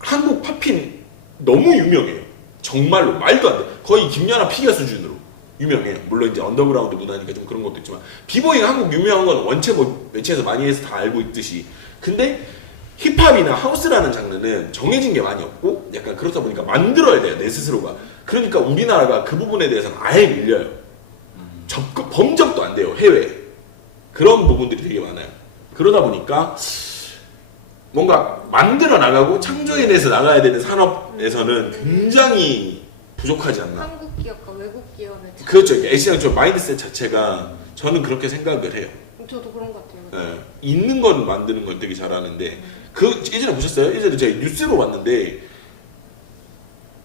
한국 팝핀 너무 유명해요. 정말로 말도 안 돼. 거의 김연아 피겨 수준으로 유명해요. 물론 이제 언더그라운드 문화니까 좀 그런 것도 있지만 비보이가 한국 유명한 건 원체 뭐 매체에서 많이 해서 다 알고 있듯이. 근데 힙합이나 하우스라는 장르는 정해진 게 많이 없고 약간 그렇다 보니까 만들어야 돼요. 내 스스로가. 그러니까 우리나라가 그 부분에 대해서는 아예 밀려요. 범접도 안 돼요. 해외에. 그런 부분들이 되게 많아요. 그러다 보니까 뭔가 만들어 나가고 창조해내서 나가야 되는 산업에서는 굉장히 부족하지 않나. 한국 기업과 외국 기업의 차이. 그렇죠. 애시장 저 마인드셋 자체가 저는 그렇게 생각을 해요. 저도 그런 것 같아요. 네. 있는 건 만드는 건 되게 잘하는데 그 예전에 보셨어요? 예전에 제가 뉴스로 봤는데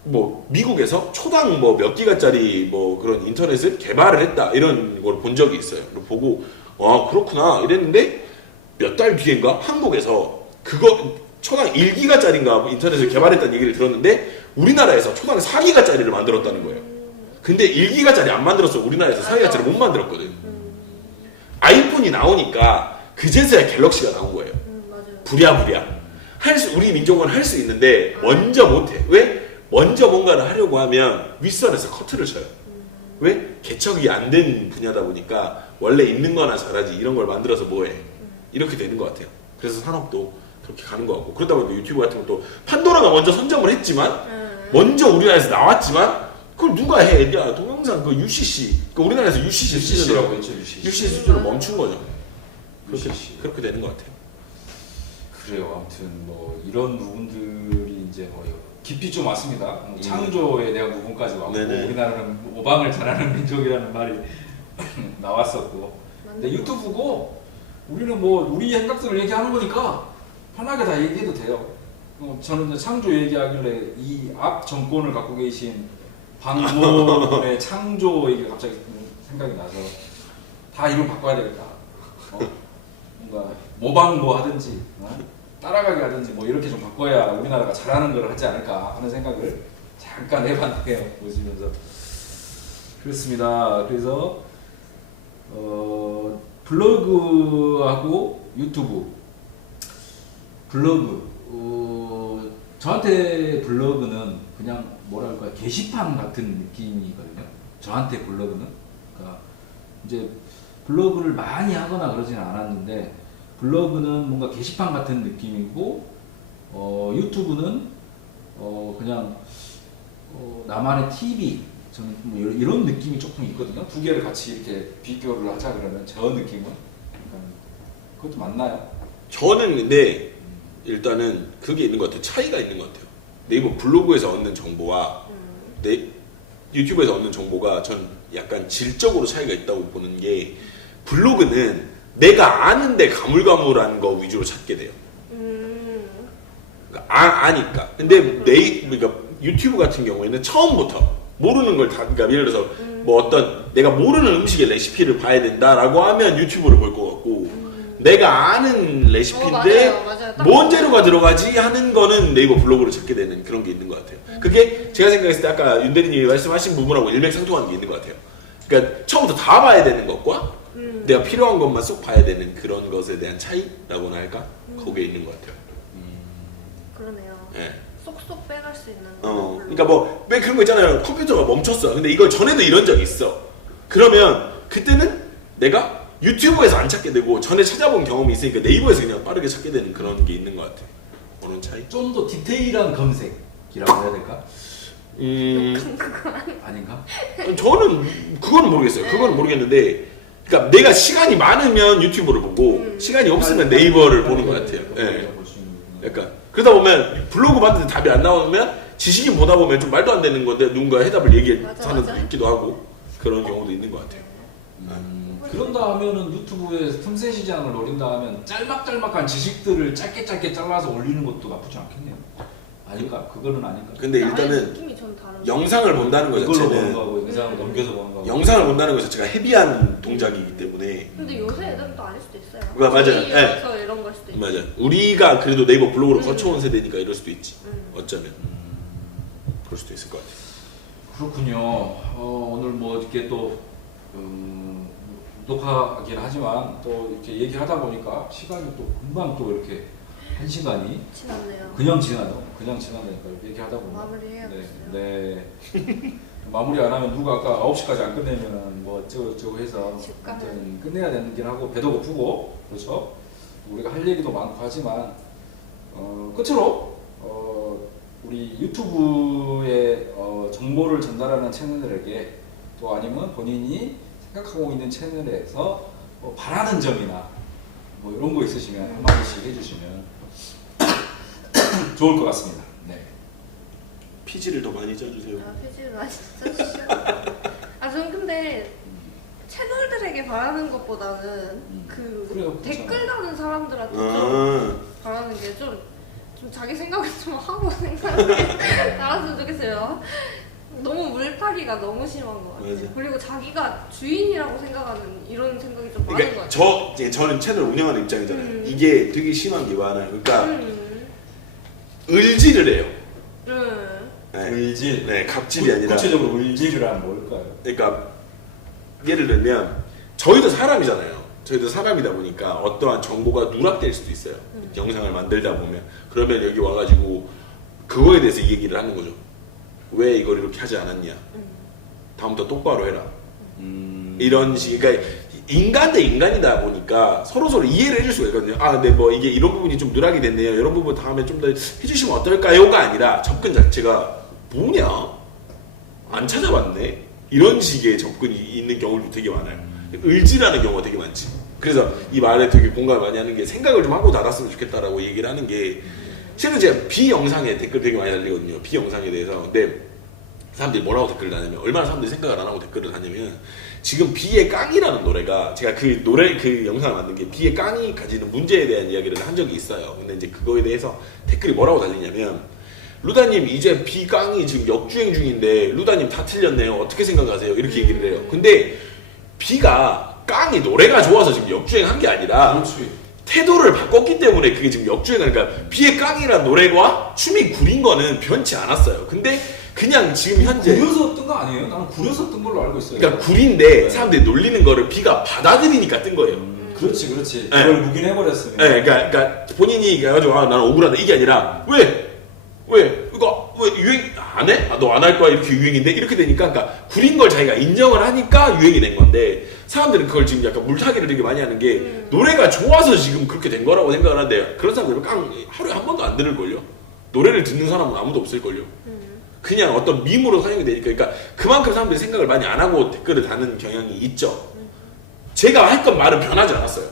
뭐 미국에서 초당 뭐 몇 기가짜리 뭐 그런 인터넷을 개발을 했다 이런 걸 본 적이 있어요. 보고 와 그렇구나 이랬는데 몇 달 뒤인가 한국에서 그거 초당 1기가짜리인가 인터넷을 개발했다는 얘기를 들었는데 우리나라에서 초당 4기가짜리를 만들었다는 거예요. 근데 1기가짜리 안 만들었어. 우리나라에서 4기가짜리 못 만들었거든. 아이폰이 나오니까 그제서야 갤럭시가 나온 거예요. 맞아요. 부랴부랴. 우리 민족은 할 수 있는데 먼저 못해. 왜? 먼저 뭔가를 하려고 하면 윗선에서 커트를 쳐요. 왜? 개척이 안 된 분야다 보니까 원래 있는 거나 잘하지 이런 걸 만들어서 뭐해. 이렇게 되는 것 같아요. 그래서 산업도 그렇게 가는 것 같고 그러다 보니까 유튜브 같은 것도 판도라가 먼저 선점을 했지만 먼저 우리나라에서 나왔지만 그걸 누가 해? 야 동영상 그 UCC 그 우리나라에서 UCC UCC라고 했죠. UCC. UCC 수준으로 멈춘 거죠. 그렇게 되는 것 같아요. 그래요. 아무튼 뭐 이런 부분들이 이제 뭐 깊이 좀 왔습니다. 창조에 대한 부분까지 왔고 네네. 우리나라는 모방을 잘하는 민족이라는 말이 나왔었고. 근데 유튜브고 우리는 뭐 우리 생각들을 얘기하는 거니까 편하게 다 얘기해도 돼요. 저는 이제 창조 얘기하길래 이 앞 정권을 갖고 계신 방법의 창조 얘기가 갑자기 생각이 나서 다 이름 바꿔야 되겠다. 뭔가 모방 뭐 하든지 따라가게 하든지 뭐 이렇게 좀 바꿔야 우리나라가 잘하는 걸 하지 않을까 하는 생각을 잠깐 해봤네요. 보시면서 그렇습니다. 그래서 블로그하고 유튜브 블로그 저한테 블로그는 그냥 뭐랄까 게시판 같은 느낌이거든요. 저한테 블로그는 그러니까 이제 블로그를 많이 하거나 그러지는 않았는데 블로그는 뭔가 게시판 같은 느낌이고 유튜브는 그냥 나만의 TV 저는 뭐 이런 느낌이 조금 있거든요. 두 개를 같이 이렇게 비교를 하자 그러면 저 느낌은 그것도 맞나요? 저는 근데 일단은 그게 있는 것 같아요. 차이가 있는 것 같아요. 네이버 블로그에서 얻는 정보와 유튜브에서 얻는 정보가 전 약간 질적으로 차이가 있다고 보는 게 블로그는 내가 아는데 가물가물한 거 위주로 찾게 돼요. 그러니까 아니까. 근데 그러니까 유튜브 같은 경우에는 처음부터 모르는 걸 다, 그러니까 예를 들어서 뭐 어떤 내가 모르는 음식의 레시피를 봐야 된다라고 하면 유튜브를 볼 것 같고 내가 아는 레시피인데 맞아요. 뭔 재료가 들어가지 하는 거는 네이버 블로그를 찾게 되는 그런 게 있는 것 같아요. 그게 제가 생각했을 때 아까 윤 대리님이 말씀하신 부분하고 일맥상통하는 게 있는 것 같아요. 그러니까 처음부터 다 봐야 되는 것과 내가 필요한 것만 쏙 봐야 되는 그런 것에 대한 차이라고나 할까? 거기에 있는 것 같아요. 그러네요. 네. 쏙쏙 빼갈 수 있는 그러니까 뭐 왜 그런 거 있잖아요. 컴퓨터가 멈췄어. 근데 이걸 전에도 이런 적이 있어. 그러면 그때는 내가 유튜브에서 안 찾게 되고 전에 찾아본 경험이 있으니까 네이버에서 그냥 빠르게 찾게 되는 그런 게 있는 것 같아요. 그런 차이? 좀 더 디테일한 검색이라고 해야 될까? 아닌가? 저는 그거는 모르겠어요. 그거는 모르겠는데 그러니까 내가 시간이 많으면 유튜브를 보고 시간이 없으면 네이버를 보는 것 같아요. 네. 약간 그러다 보면 블로그 봤는데 답이 안 나오면 지식인 보다 보면 좀 말도 안 되는 건데 누군가 해답을 얘기하는 맞아. 있기도 하고 그런 경우도 있는 것 같아요. 그런다 하면은 유튜브에 틈새 시장을 노린다 하면 짤막짤막한 지식들을 짧게 잘라서 올리는 것도 나쁘지 않겠네요. 아닌가? 그거는 아닌가? 근데 아예 일단은 느낌이 전 다른 영상을 본다는 것 이걸로 보는 자체는 거고 영상을 넘겨서 보는 거고. 영상을 본다는 것 자체가 헤비한 동작이기 때문에 근데 요새 애들은 또 아닐 수도 있어요. 맞아요. 이어서 이런 걸 수도 있고. 맞아. 우리가 그래도 네이버 블로그로 거쳐온 세대니까 이럴 수도 있지. 어쩌면 그럴 수도 있을 것 같아. 그렇군요. 오늘 뭐 이렇게 또 녹화하긴 하지만 또 이렇게 얘기하다 보니까 시간이 또 금방 또 이렇게 한 시간이 지났네요. 그냥 지나요. 그냥 지나니까 얘기하다 보면 마무리해야겠어요. 네. 마무리 안 하면 누가 아까 9시까지 안 끝내면 뭐 어쩌고 해서 집 가면. 아무튼 끝내야 되긴 하고 배도 고프고 그렇죠. 우리가 할 얘기도 많고 하지만 끝으로 우리 유튜브에 정보를 전달하는 채널들에게 또 아니면 본인이 생각하고 있는 채널에서 뭐 바라는 점이나 뭐 이런 거 있으시면 한마디씩 해주시면 좋을 것 같습니다. 네. 피지를 더 많이 짜주세요. 아, 페이지를 많이 써주시죠. 저는 근데 채널들에게 바라는 것보다는 그래요, 댓글 다는 사람들한테 좀 바라는 게 좀 자기 생각을 좀 하고 생각을 알았으면 좋겠어요. 너무 물타기가 너무 심한 것 같아요. 맞아. 그리고 자기가 주인이라고 생각하는 이런 생각이 좀 많은 것 그러니까 같아요. 저는 채널 운영하는 입장이잖아요. 이게 되게 심한 게 많아요. 그러니까 음. 을질을 해요. 네. 을질. 네, 갑질이 아니라. 구체적으로 을질이란 뭘까요? 그러니까 예를 들면 저희도 사람이잖아요. 저희도 사람이다 보니까 어떠한 정보가 누락될 수도 있어요. 영상을 만들다 보면 그러면 여기 와가지고 그거에 대해서 이 얘기를 하는 거죠. 왜 이걸 이렇게 하지 않았냐? 다음부터 똑바로 해라. 이런 식. 그러니까 인간 대 인간이다 보니까 서로 이해를 해줄 수가 있거든요. 아, 근데 뭐 이게 이런 부분이 좀 누락이 됐네요. 이런 부분 다음에 좀 더 해주시면 어떨까요?가 아니라 접근 자체가 뭐냐? 안 찾아봤네. 이런 식의 접근이 있는 경우도 되게 많아요. 을지라는 경우가 되게 많지. 그래서 이 말에 되게 공감을 많이 하는 게 생각을 좀 하고 달았으면 좋겠다라고 얘기를 하는 게 실은 제가 비영상에 댓글 되게 많이 달리거든요. 비영상에 대해서. 근데 사람들이 뭐라고 댓글을 다냐면 얼마나 사람들이 생각을 안 하고 댓글을 다냐면 지금 비의 깡이라는 노래가 제가 그 노래 그 영상을 만든 게 비의 깡이 가지는 문제에 대한 이야기를 한 적이 있어요. 근데 이제 그거에 대해서 댓글이 뭐라고 달리냐면 루다님 이제 비 깡이 지금 역주행 중인데 루다님 다 틀렸네요. 어떻게 생각하세요? 이렇게 얘기를 해요. 근데 비가 깡이 노래가 좋아서 지금 역주행한 게 아니라 그렇지. 태도를 바꿨기 때문에 그게 지금 역주행하니까 비의 깡이란 노래와 춤이 구린 거는 변치 않았어요. 근데 그냥 지금 현재 구려서 뜬 거 아니에요? 나는 구려서 뜬 걸로 알고 있어요. 그러니까 구린데 사람들이 놀리는 거를 비가 받아들이니까 뜬 거예요. 그렇지. 네. 그걸 묵인해버렸으면. 네, 그러니까 본인이 가지고 나는 억울하다 이게 아니라 왜 이거 왜 유행 안 해? 너 안 할 거야 이렇게 유행인데 이렇게 되니까 그러니까 구린 걸 자기가 인정을 하니까 유행이 된 건데 사람들은 그걸 지금 약간 물타기를 되게 많이 하는 게 노래가 좋아서 지금 그렇게 된 거라고 생각을 하는데 그런 사람들은 깡 하루에 한 번도 안 들을걸요. 노래를 듣는 사람은 아무도 없을걸요. 그냥 어떤 밈으로 사용이 되니까 그러니까 그만큼 사람들이 생각을 많이 안 하고 댓글을 다는 경향이 있죠. 제가 했던 말은 변하지 않았어요.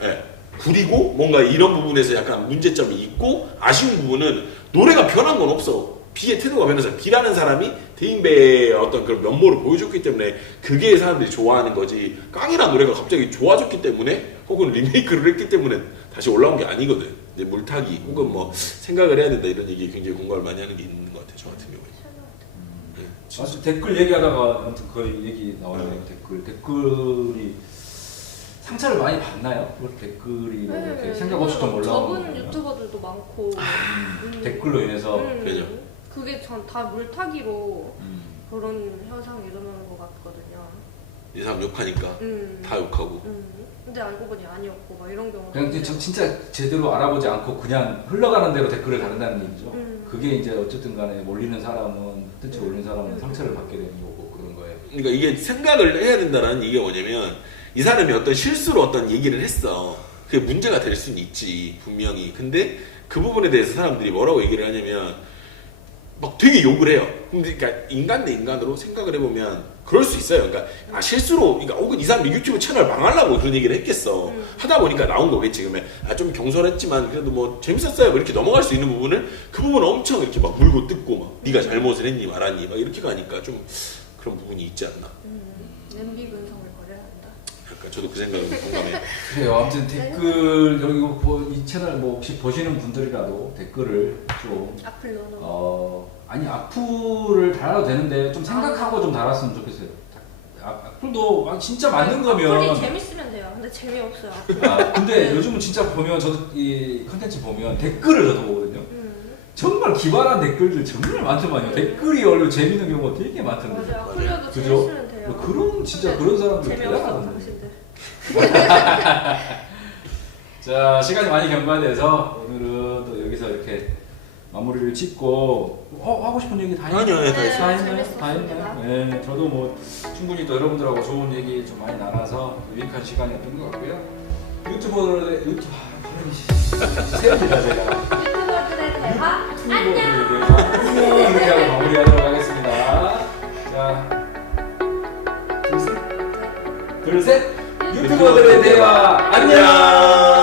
네. 구리고 뭔가 이런 부분에서 약간 문제점이 있고 아쉬운 부분은 노래가 변한 건 없어. 비의 태도가 변해서 비라는 사람이 대인배의 어떤 그런 면모를 보여줬기 때문에 그게 사람들이 좋아하는 거지. 깡이라는 노래가 갑자기 좋아졌기 때문에 혹은 리메이크를 했기 때문에 다시 올라온 게 아니거든. 이제 물타기 혹은 뭐 생각을 해야 된다 이런 얘기에 굉장히 공감을 많이 하는 게 있는 것 같아요. 저 같은 경우에. 네, 아주 댓글 얘기하다가 아무튼 그 얘기 나왔네요. 댓글이 상처를 많이 받나요? 그 댓글이 뭐 이렇게 생각 없이 좀 올라오는 적은 유튜버들도 많고 댓글로 인해서 그죠. 그게 전 다 물타기로 그런 현상이 일어나는 것 같거든요. 이 사람 욕하니까 다 욕하고. 근데 알고 보니 아니었고 막 이런 경우도 그냥 진짜 제대로 알아보지 않고 그냥 흘러가는 대로 댓글을 다른다는 얘기죠. 그게 이제 어쨌든 간에 올리는 사람은 뜻이 올리는 사람은 상처를 받게 되는 거고 그런 거예요. 그러니까 이게 생각을 해야 된다는 이게 뭐냐면 이 사람이 어떤 실수로 어떤 얘기를 했어. 그게 문제가 될 수는 있지 분명히. 근데 그 부분에 대해서 사람들이 뭐라고 얘기를 하냐면 막 되게 욕을 해요. 근데 그러니까 인간 대 인간으로 생각을 해보면 그럴 수 있어요. 그러니까 실수로 그러니까 혹은 이 사람이 유튜브 채널 망하려고 그런 얘기를 했겠어. 하다 보니까 나온 거겠지. 그러면 좀 경솔했지만 그래도 뭐 재밌었어요. 이렇게 넘어갈 수 있는 부분을 그 부분을 엄청 이렇게 막 물고 뜯고 막 네가 잘못을 했니 말았니 막 이렇게 가니까 좀 그런 부분이 있지 않나. 냄비 근성을 버려야 한다. 약간 않을까. 저도 그 생각은 공감해요. 그래요. 아무튼 댓글 여기 이 채널 뭐 혹시 보시는 분들이라도 댓글을 좀 아니 악플을 달아도 되는데 좀 생각하고 좀 달았으면 좋겠어요. 악플도 진짜 맞는 거면 악플이 재밌으면 돼요. 근데 재미없어요. 근데 요즘은 진짜 보면 저도 이 컨텐츠 보면 댓글을 저도 보거든요. 정말 기발한 댓글들 정말 많더만요. 댓글이 원래 재밌는 경우가 되게 많던데. 맞아요. 악플려도 그죠? 재밌으면 돼요. 그런 진짜 그런 사람들 재미없어 대단하던데. 당신들. 자, 시간이 많이 경과돼서 오늘은 또 여기서 이렇게 마무리를 짓고 하고 싶은 얘기 다 했나요? 아니요, 다 네, 다 했나요? 재밌었습니다. 다 했나요? 네, 저도 뭐 충분히 또 여러분들하고 좋은 얘기 좀 많이 나눠서 유익한 시간이었던 것 같고요. 유튜버들의 세입니다 제가. 유튜버들의 대화 안녕. 안녕 이렇게 하고 마무리하도록 하겠습니다. 자, 둘 셋. 유튜버들의 대화 안녕.